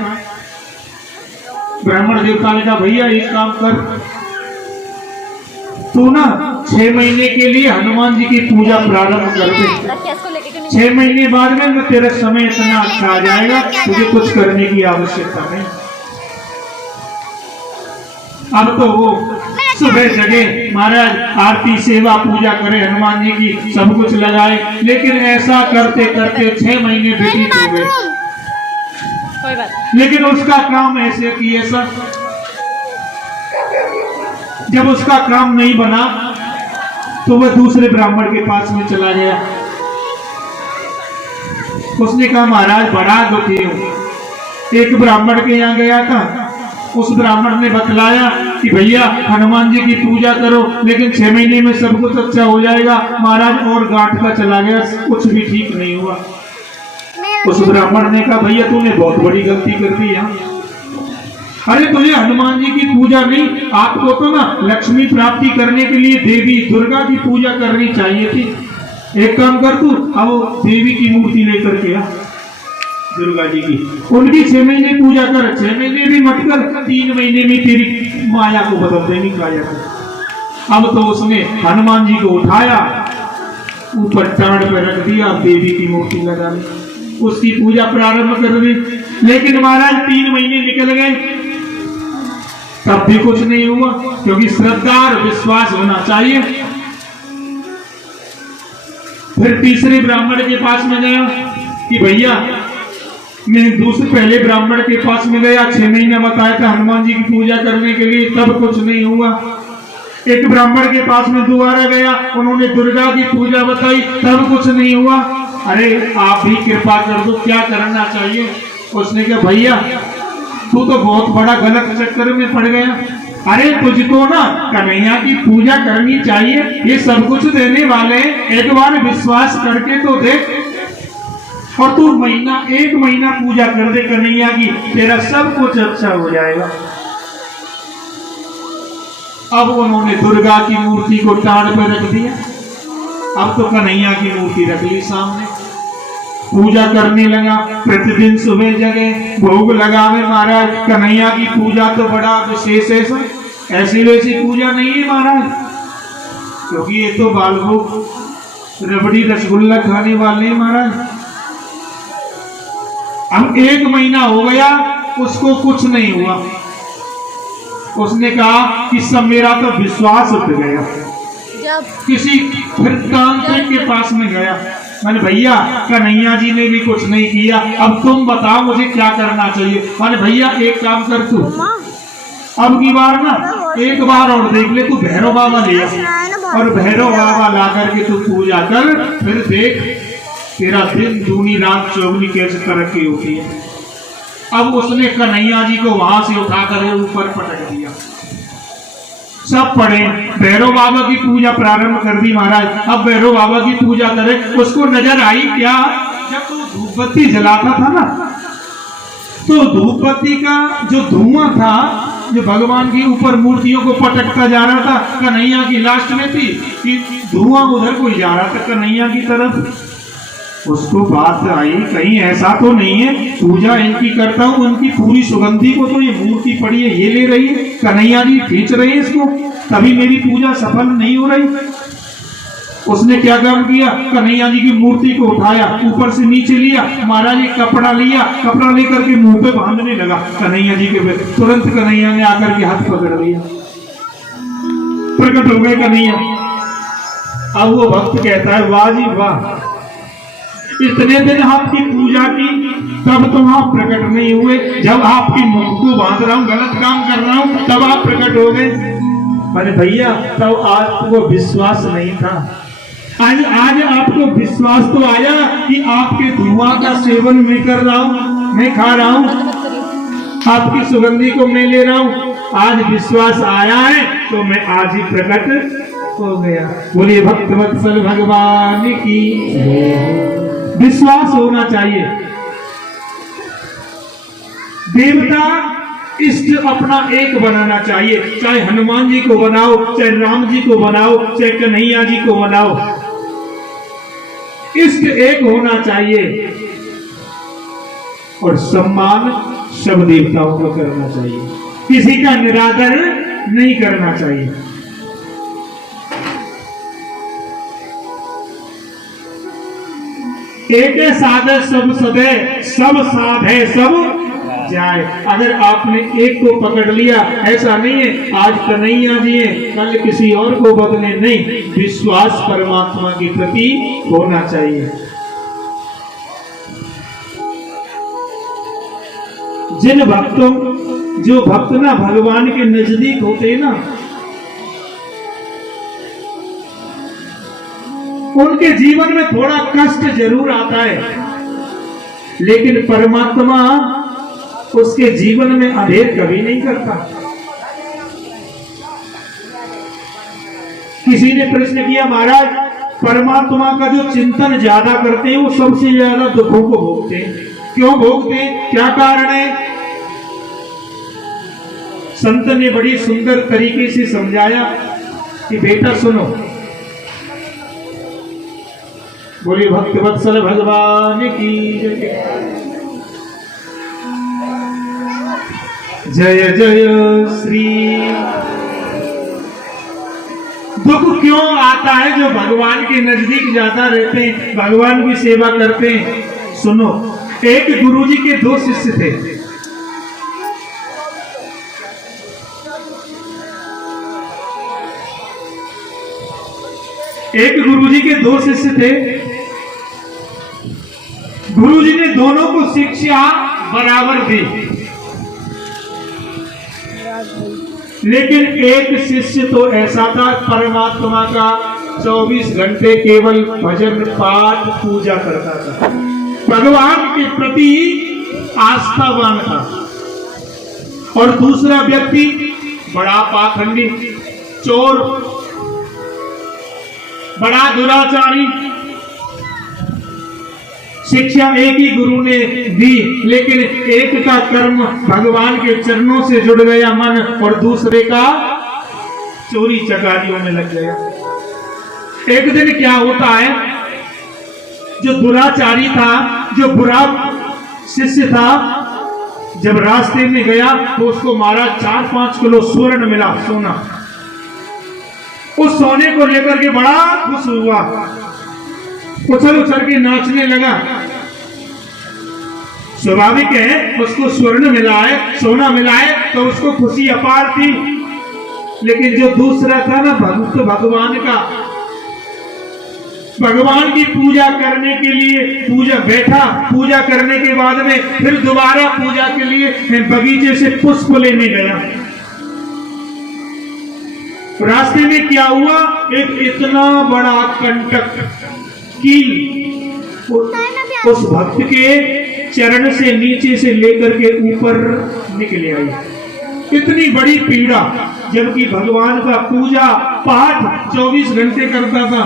ब्राह्मण देवता ने कहा, भैया एक काम कर, तू ना 6 महीने के लिए हनुमान जी की पूजा प्रारंभ कर दे। 6 महीने बाद में तेरा समय इतना अच्छा आ जाएगा, तुझे कुछ करने की आवश्यकता नहीं। अब तो वो सुबह जगे, महाराज आरती सेवा पूजा करे, हनुमान जी की सब कुछ लगाए, लेकिन ऐसा करते करते 6 महीने व्यतीत हो गए। लेकिन उसका काम ऐसे कि ऐसा, जब उसका काम नहीं बना तो वह दूसरे ब्राह्मण के पास में चला गया। उसने कहा, महाराज बड़ा दुखी हूं। एक ब्राह्मण के यहाँ गया था, उस ब्राह्मण ने बतलाया कि भैया हनुमान जी की पूजा करो, लेकिन 6 महीने में सब कुछ अच्छा हो जाएगा। महाराज और गांठ का चला गया, कुछ भी ठीक नहीं हुआ। उस ब्राह्मण ने कहा, भैया तूने बहुत बड़ी गलती कर दी है। अरे तुझे हनुमान जी की पूजा नहीं, आपको तो ना लक्ष्मी प्राप्ति करने के लिए देवी दुर्गा की पूजा करनी चाहिए थी। एक काम कर तू, अब वो देवी की मूर्ति लेकर के आ, दुर्गा जी की, उनकी 6 महीने पूजा कर, 6 महीने भी मत कर, 3 महीने में तेरी माया को बदल देनी काया कर। अब तो उसने हनुमान जी को उठाया, ऊपर टाड़ पे रख दिया, देवी की मूर्ति लगा ली, उसकी पूजा प्रारंभ कर दी। लेकिन महाराज 3 महीने निकल गए, तब भी कुछ नहीं हुआ, क्योंकि श्रद्धा और विश्वास होना चाहिए। फिर तीसरे ब्राह्मण के पास में गया कि भैया मैं दूसरे पहले ब्राह्मण के पास में गया, 6 महीने बताया था हनुमान जी की पूजा करने के लिए, तब कुछ नहीं हुआ। एक ब्राह्मण के पास में दोबारा गया, उन्होंने दुर्गा की पूजा बताई, तब कुछ नहीं हुआ। अरे आप भी कृपा कर दो, क्या करना चाहिए? उसने कहा भैया तू तो बहुत बड़ा गलत चक्कर में पड़ गया। अरे तुझको ना कन्हैया की पूजा करनी चाहिए, ये सब कुछ देने वाले, एक बार विश्वास करके तो देख, और तू 1 महीना पूजा कर दे कन्हैया की, तेरा सब कुछ अच्छा हो जाएगा। अब उन्होंने दुर्गा की मूर्ति को टाड़ पर रख दिया, अब तो कन्हैया की मूर्ति रख ली सामने, पूजा करने लगा। प्रतिदिन सुबह जगह भोग लगावे महाराज। कन्हैया की पूजा तो बड़ा विशेष है, ऐसी वैसी पूजा नहीं है महाराज, क्योंकि ये तो बाल भोग रबड़ी रसगुल्ला खाने वाले हैं महाराज। अब 1 महीना हो गया, उसको कुछ नहीं हुआ। उसने कहा कि सब मेरा तो विश्वास उठ गया। किसी फिर तांत्रिक के पास में गया, मैंने भैया कन्हैया जी ने भी कुछ नहीं किया, अब तुम बताओ मुझे क्या करना चाहिए। मैंने भैया एक काम कर तू, अब की बार ना एक बार और देख ले, तू भैरव बाबा ले आ, और भैरव बाबा ला करके तू पूजा कर, फिर देख तेरा दिन दूनी रात चौगनी कैसे तरक्की होती है। अब उसने कन्हैया जी को वहां से उठा कर ऊपर पटक दिया। सब पढ़े, भैरव बाबा की पूजा प्रारंभ कर दी महाराज। अब भैरव बाबा की पूजा करे, उसको नजर आई क्या, जब तो धूप बत्ती जलाता था ना, तो धूप बत्ती का जो धुआं था, जो भगवान की ऊपर मूर्तियों को पटकता जा रहा था, कन्हैया की लास्ट में थी कि धुआं उधर कोई जा रहा था कन्हैया की तरफ। उसको बात आई कहीं ऐसा तो नहीं है, पूजा इनकी करता हूँ, उनकी पूरी सुगंधी को तो ये मूर्ति पड़ी है ये ले रही है, कन्हैया जी खींच रहे हैं इसको, तभी मेरी पूजा सफल नहीं हो रही। उसने क्या काम किया, कन्हैया जी की मूर्ति को उठाया, ऊपर से नीचे लिया, महाराज एक कपड़ा लिया, कपड़ा लेकर के मुंह पे बांधने लगा कन्हैया जी के पे। तुरंत कन्हैया ने आकर के हाथ पकड़ लिया, प्रकट हो गए कन्हैया। अब वो भक्त कहता है वाह जी वाह, इतने दिन आपकी पूजा की, तब तो आप प्रकट नहीं हुए, जब आपकी मुख को बांध रहा हूं, गलत काम कर रहा हूं, तब आप प्रकट हो गए। मैंने भैया तब आपको विश्वास नहीं था, आज आपको विश्वास तो आया कि आपके धुआं का सेवन मैं कर रहा हूं, मैं खा रहा हूं, आपकी सुगंधी को मैं ले रहा हूं, आज विश्वास आया है तो मैं आज ही प्रकट हो गया। बोलिए भक्तवत्सल भगवान की, विश्वास होना चाहिए। देवता इष्ट अपना एक बनाना चाहिए, चाहे हनुमान जी को बनाओ, चाहे राम जी को बनाओ, चाहे कन्हैया जी को बनाओ, इष्ट एक होना चाहिए। और सम्मान सब देवताओं को करना चाहिए, किसी का निरादर नहीं करना चाहिए। एक साधे सब सदे, सब साधे सब जाए। अगर आपने एक को पकड़ लिया, ऐसा नहीं है आज कन्हैया जी है कल किसी और को बदले, नहीं, विश्वास परमात्मा के प्रति होना चाहिए। जिन भक्तों, जो भक्त ना भगवान के नजदीक होते हैं ना, उनके जीवन में थोड़ा कष्ट जरूर आता है, लेकिन परमात्मा उसके जीवन में अंधेर कभी नहीं करता। किसी ने प्रश्न किया महाराज, परमात्मा का जो चिंतन ज्यादा करते हैं वो सबसे ज्यादा दुखों को भोगते हैं, क्यों भोगते हैं, क्या कारण है? संत ने बड़ी सुंदर तरीके से समझाया कि बेटा सुनो, बोले भक्त वत्सल भगवान की जय जय श्री। दुख क्यों आता है? जो भगवान के नजदीक ज्यादा रहते हैं, भगवान की सेवा करते हैं। सुनो, एक गुरुजी के दो शिष्य थे। एक गुरुजी के दो शिष्य थे। गुरुजी ने दोनों को शिक्षा बराबर दी, लेकिन एक शिष्य तो ऐसा था परमात्मा का 24 घंटे केवल भजन पाठ पूजा करता था, भगवान के प्रति आस्थावान था। और दूसरा व्यक्ति बड़ा पाखंडी, चोर, बड़ा दुराचारी। शिक्षा एक ही गुरु ने दी, लेकिन एक का कर्म भगवान के चरणों से जुड़ गया मन, और दूसरे का चोरी चकारियों में लग गया। एक दिन क्या होता है, जो दुराचारी था, जो बुरा शिष्य था, जब रास्ते में गया तो उसको मारा, 4-5 किलो स्वर्ण मिला, सोना। उस सोने को लेकर के बड़ा खुश हुआ, उछल उछल के नाचने लगा। स्वाभाविक है, उसको स्वर्ण मिला है, सोना मिला है, तो उसको खुशी अपार थी। लेकिन जो दूसरा था ना, भक्त भगवान का, भगवान की पूजा करने के लिए पूजा बैठा, पूजा करने के बाद में फिर दोबारा पूजा के लिए बगीचे से पुष्प लेने गया। रास्ते में क्या हुआ, एक इतना बड़ा कंटक कील उस भक्त के चरण से नीचे से लेकर के ऊपर निकले आई। इतनी बड़ी पीड़ा, जबकि भगवान का पूजा पाठ 24 घंटे करता था।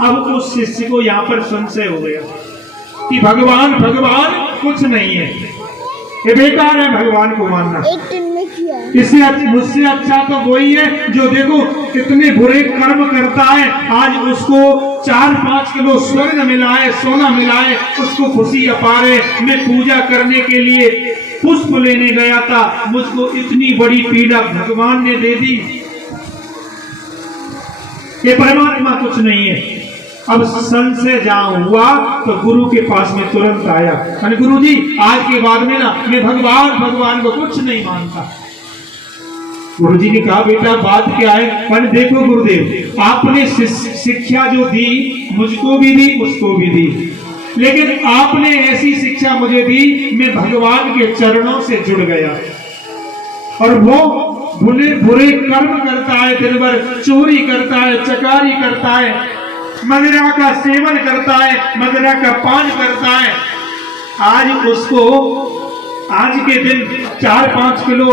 अब उस शिष्य को यहाँ पर संशय हो गया कि भगवान भगवान कुछ नहीं है, ये बेकार है भगवान को मानना। इससे मुझसे अच्छा तो वही है जो देखो कितने बुरे कर्म करता है, आज उसको 4-5 किलो स्वर्ण मिला है, सोना मिला है, उसको खुशी अपार है। मैं पूजा करने के लिए पुष्प लेने गया था, मुझको इतनी बड़ी पीड़ा भगवान ने दे दी। ये परमात्मा कुछ नहीं है। अब संशय जहां हुआ तो गुरु के पास में तुरंत आया, मैंने गुरु जी आज के बाद में ना मैं भगवान को कुछ नहीं मानता। गुरुजी ने कहा बेटा बात क्या है? मैंने देखो गुरुदेव, आपने शिक्षा जो दी मुझको भी दी, उसको भी दी, लेकिन आपने ऐसी शिक्षा मुझे दी, मैं भगवान के चरणों से जुड़ गया। और वो बुरे कर्म करता है, दिन भर चोरी करता है, चकारी करता है, मदिरा का सेवन करता है, मदिरा का पान करता है। आज उसको आज के दिन 4-5 किलो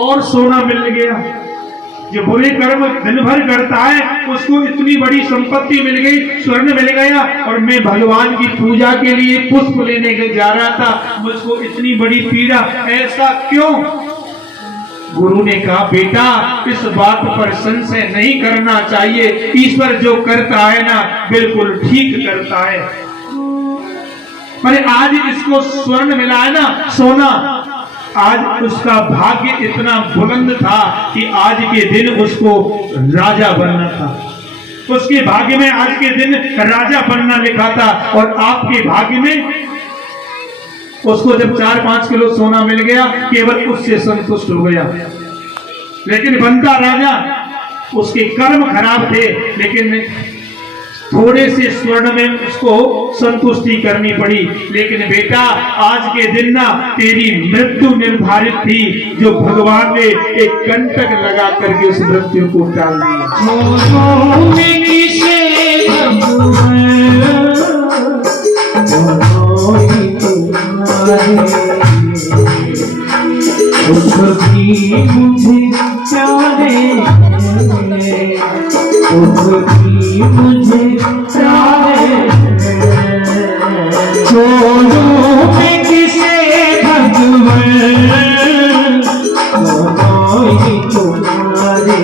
और सोना मिल गया। जो बुरे कर्म दिन भर करता है उसको इतनी बड़ी संपत्ति मिल गई, स्वर्ण मिल गया, और मैं भगवान की पूजा के लिए पुष्प लेने के जा रहा था, मुझको इतनी बड़ी पीड़ा, ऐसा क्यों? गुरु ने कहा बेटा इस बात पर संशय नहीं करना चाहिए, ईश्वर जो करता है ना बिल्कुल ठीक करता है। मैंने आज इसको स्वर्ण मिला है ना, सोना, आज उसका भाग्य इतना बुलंद था कि आज के दिन उसको राजा बनना था। उसके भाग्य में आज के दिन राजा बनना लिखा था, और आपके भाग्य में उसको जब 4-5 किलो सोना मिल गया केवल उससे संतुष्ट हो गया। लेकिन बनता राजा, उसके कर्म खराब थे, लेकिन थोड़े से स्वर्ण में उसको संतुष्टि करनी पड़ी। लेकिन बेटा आज के दिन ना तेरी मृत्यु निर्धारित थी, जो भगवान ने एक कंटक लगा करके उस मृत्यु को टाल दिया। मुझे छोड़ो मैं किसे भगवान तुम्हारे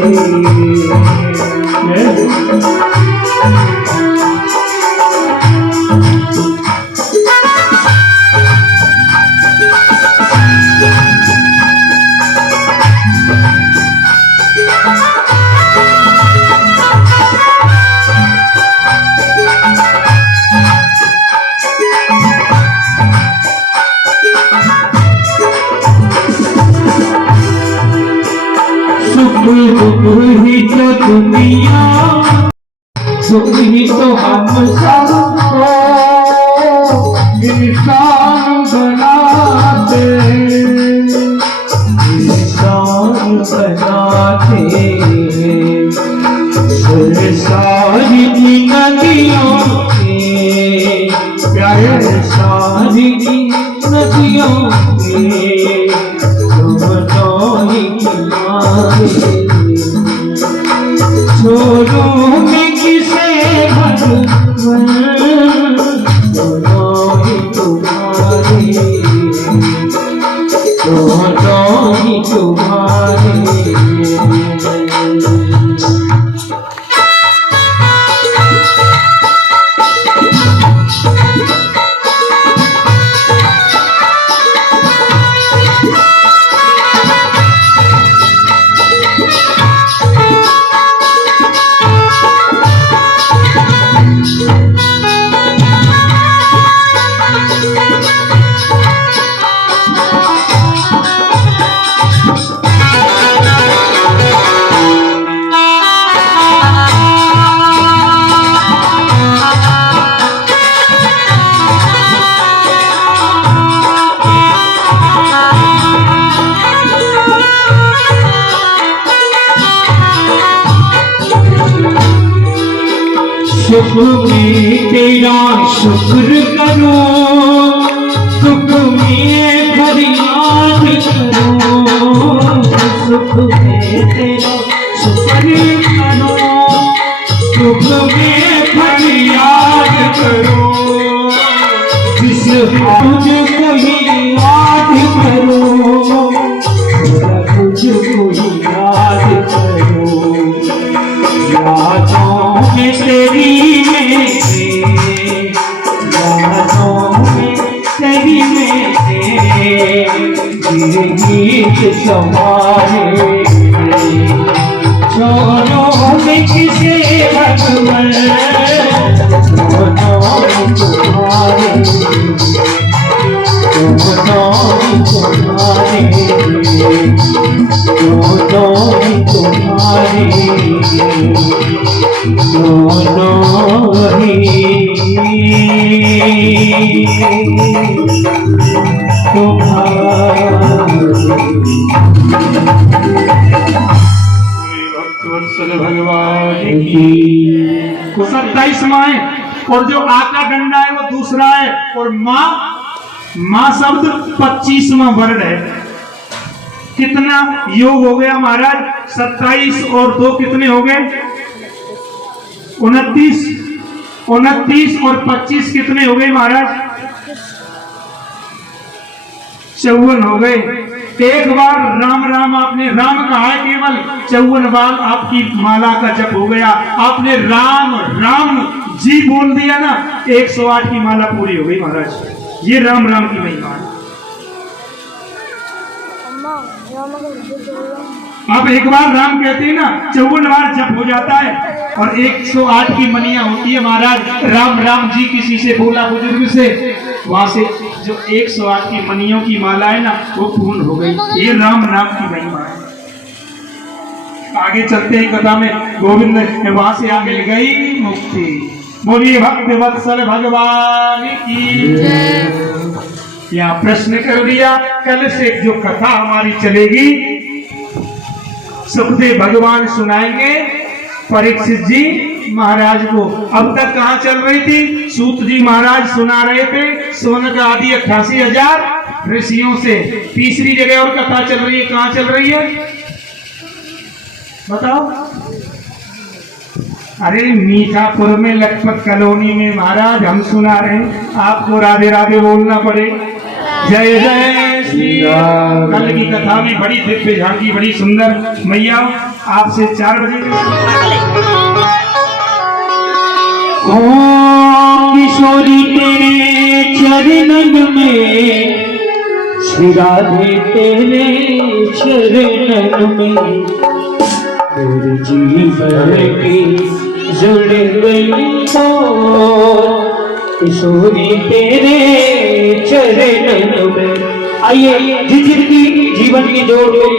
सुख दुख ही तो दुनिया, सुख ही तो हम सबको इंसान बनाते, इंसान बनाते। सारी नदियों के प्यारे, सारी नदियों के तुम ही किनारे, छोड़ो में किसे भगवान, दोनों ही तुम्हारे, दोनों ही तुम्हारे। सुख में तेरा शुक्र करो, दुख में फरियाद करो, सुख में तेरा शुक्र करो, दुख में फरियाद करो, जिस तुझको ही याद करो, तुझको ही याद करो, यादों में तेरी मेरे, यादों में तेरी मेरे, ये गीत संवारे, छोड़ो में किसे भगवान, दोनों तुम्हारे, दोनों तुम्हारे, दोनों तुम्हारे, दोनों ही भक्तवत्सल भगवान की 27 माएं, और जो आका डंडा है वो दूसरा है, और माँ शब्द 25वां वर्ण है। कितना योग हो गया महाराज? 27 और 2 कितने हो गए? 29। 29 और 25 कितने हो गए महाराज? 54 हो गए। एक बार राम राम आपने राम कहा है, केवल 54 बार आपकी माला का जप हो गया। आपने राम राम जी बोल दिया ना, 108 की माला पूरी हो गई महाराज। ये राम राम की महिमा है। आप एक बार राम कहते हैं ना, 54 बार जप हो जाता है, और 108 की मनिया होती है महाराज। राम राम जी किसी से बोला बुजुर्ग से, वहां से जो 108 की मनियों की माला है ना, वो पूर्ण हो गई। ये राम नाम की महिमा है। आगे चलते हैं कथा में, गोविंद वहां से आगे गई मुक्ति। बोलिए भक्त वत्सल भगवान की जय। यहाँ प्रश्न कर दिया, कल से जो कथा हमारी चलेगी सुखदेव भगवान सुनाएंगे परीक्षित जी महाराज को। अब तक कहाँ चल रही थी? सूत जी महाराज सुना रहे थे सोने का आदि 88,000 ऋषियों से। तीसरी जगह और कथा चल रही है, कहाँ चल रही है बताओ? अरे मीठापुर में लखपत कॉलोनी में महाराज हम सुना रहे हैं, आपको राधे राधे बोलना पड़े। जय जय श्री राम। कल की कथा में बड़ी दिव्य झांकी, बड़ी सुंदर। मैया आपसे 4 बजे ओ किशोरी तेरे चरणन में, श्री राधे तेरे चरणन में, मेरे जीवन की जुड़ गई हो। किशोरी तेरे चरणन में। आइए जिनकी जीवन की जोड़ गई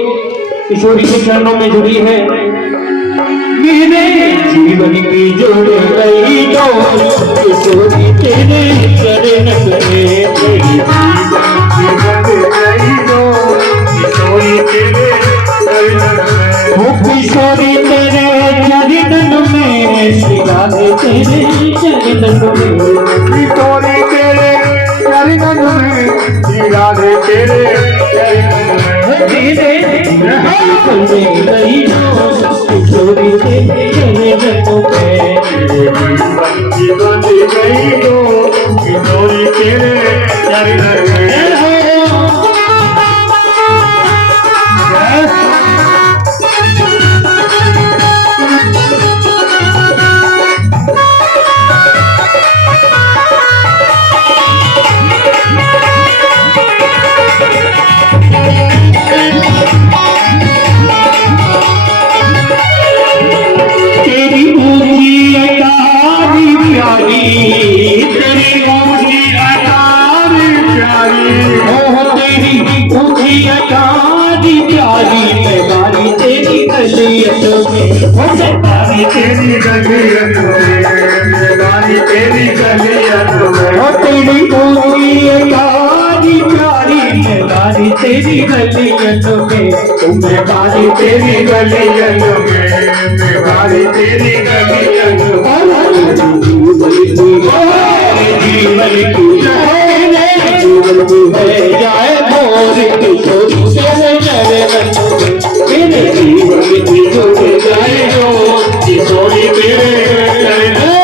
किशोरी के चरणों में जुड़ी है। मेरे जीवन की जुड़ गई डोर, किशोरी तेरे चरण में, मेरी जीवन की जुड़ गई डोर, किशोरी तेरे चरण में, वो किशोरी तेरे चरणों में, श्री राधे तेरे चरणों में, किशोरी तेरे चरणों में, श्री राधे तेरे चरणों में, तेरे चलने गई डोर, किशोरी तेरे चरणों में, जीवन गई डोर, किशोरी तेरे चरणों में। तेरी गलियत में, मेवानी तेरी गलियत में, तेरी पूरी यारी प्यारी मेवानी तेरी गलियत में, मेवानी तेरी गलियत में, मेवानी तेरी गलियत में, जीवन की है जाए मोर किशोरी तेरे चरणों में, मेरे जीवन की जुड़ जाए डोर, किशोरी तेरे चरणों में।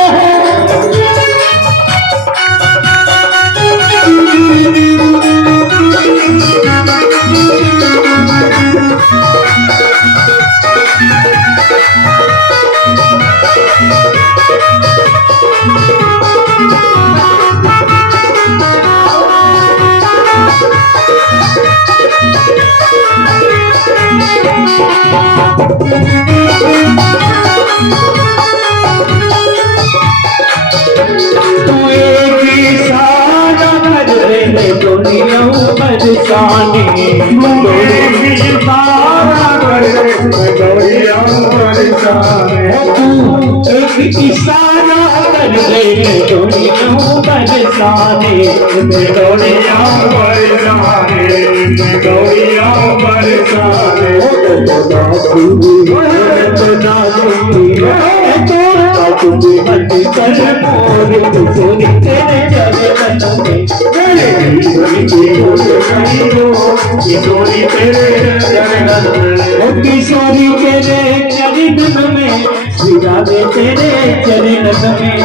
किशोरी तेरे चरणों में, श्री राधे तेरे चरणों में,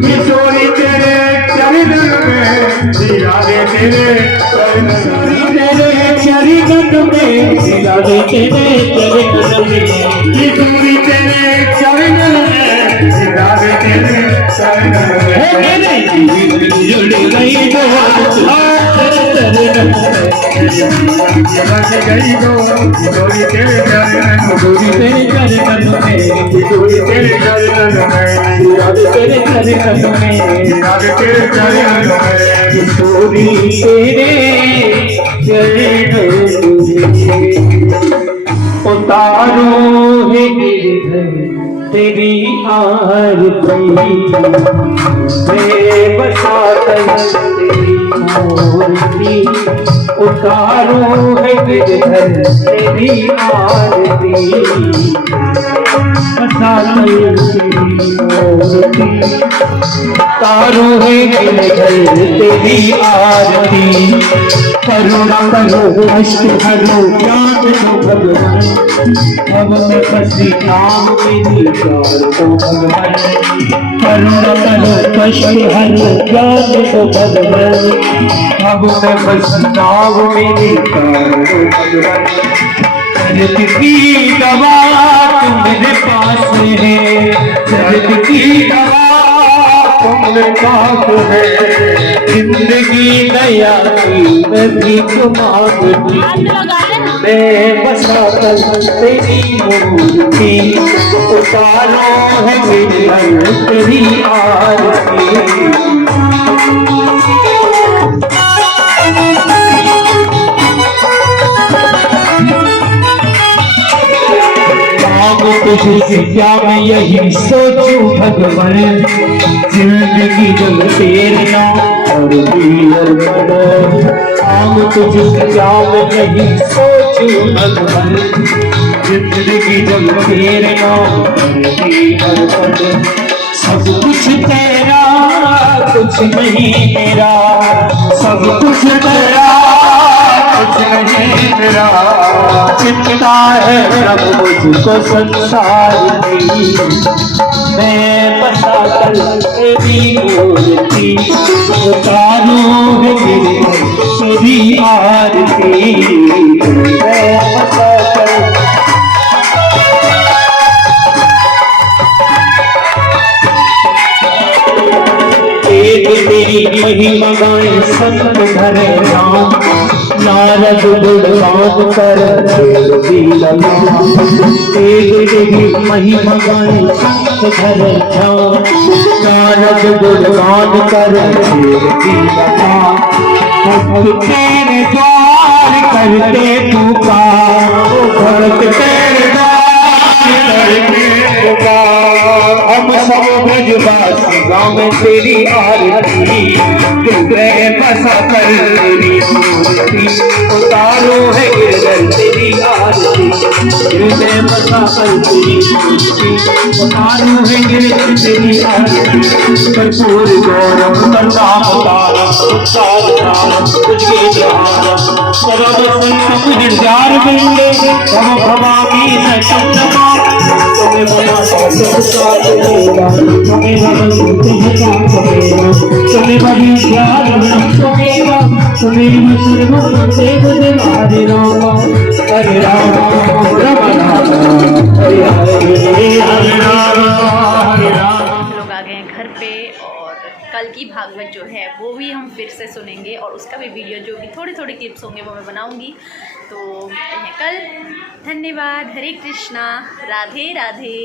किशोरी तेरे चरणों में, श्री राधे तेरे चरणों में, श्री राधे तेरे चरणों में, किशोरी तेरे चरणों में, श्री राधे तेरे चरणों में, मेरे जीवन की जुड़ गई डोर, गई डोर, किशोरी तेरे चरणों में, किशोरी तेरे चरणों में, राधे तेरे चरणों में, राधे तेरे चरणों में, किशोरी तेरे चरणों में। उतारो है गिरधर तेरी आरती, बेबसा तेरी मूर्ति, उतारो है गिरधर तेरी आरती, बसा तेरी मूर्ति, उतारो है गिरधर तेरी आरती, करुणा करो कष्ट हरो ज्ञान दो भगवान, अब मैं फंसी नाम मेरी प्यार को भगवान, करुणा करो कष्ट हरो ज्ञान दो भगवान, अब मैं फंसी नाम मेरी प्यार को भगवान। दर्द की दवा तुम्हारे पास है, दर्द की दवा तुम्हारे पास है, जिंदगी दया की नदी मांगती, मैं बसा कर तेरी मूर्ति, उतारो है गिरधर तेरी आरती। तुझसे क्या मैं यही सोचूं भगवान, जिंदगी जब तेरे नाम और दीवर पड़े। हम तुझसे क्या मैं यही सोचूं भगवान, जिंदगी जब तेरे नाम और दीवर पड़े। सब कुछ तेरा कुछ नहीं मेरा, सब कुछ तेरा कुछ नहीं मेरा। चिंता है अब मुझको संसार की, मैं बसा कर तेरी मूर्ति, उतारूं है तेरे तेरी आरती। मैं बसा कर तेरी महिमा गाए संत धरे राम, नारद गुणगान कर तेरी महिमा गाए संत धरे राम, नारद गुणगान कर तेरे द्वार करते पुकार, तेरे द्वार करते पुकार। हम सब ब्रजवासी गाँव में तेरी आरती, हृदय बसा कर तेरी मूर्ति, उतारो है गिरधर तेरी आरती, हृदय बसा कर तेरी मूर्ति, उतारो है गिरधर तेरी आरती। कर्पूर गौरव करताम तारम उत्साह तारम तुझके द्वारम, सर्व संतम हृदयार बिंदे तम भवामी न चंद्रमा। तुम्हें बना संसार देगा, तुम्हें तुम्हें बड़ी प्यार तुम्हें तुम्हें देव हरे राम हरे राम राम हरे हरे राम हरे राम। हम लोग आ गए हैं घर पे और कल की भागवत जो है वो भी हम फिर से सुनेंगे और उसका भी वीडियो जो भी थोड़े थोड़े क्लिप्स होंगे वो मैं बनाऊंगी। तो मिलते हैं कल। धन्यवाद। हरे कृष्णा। राधे राधे।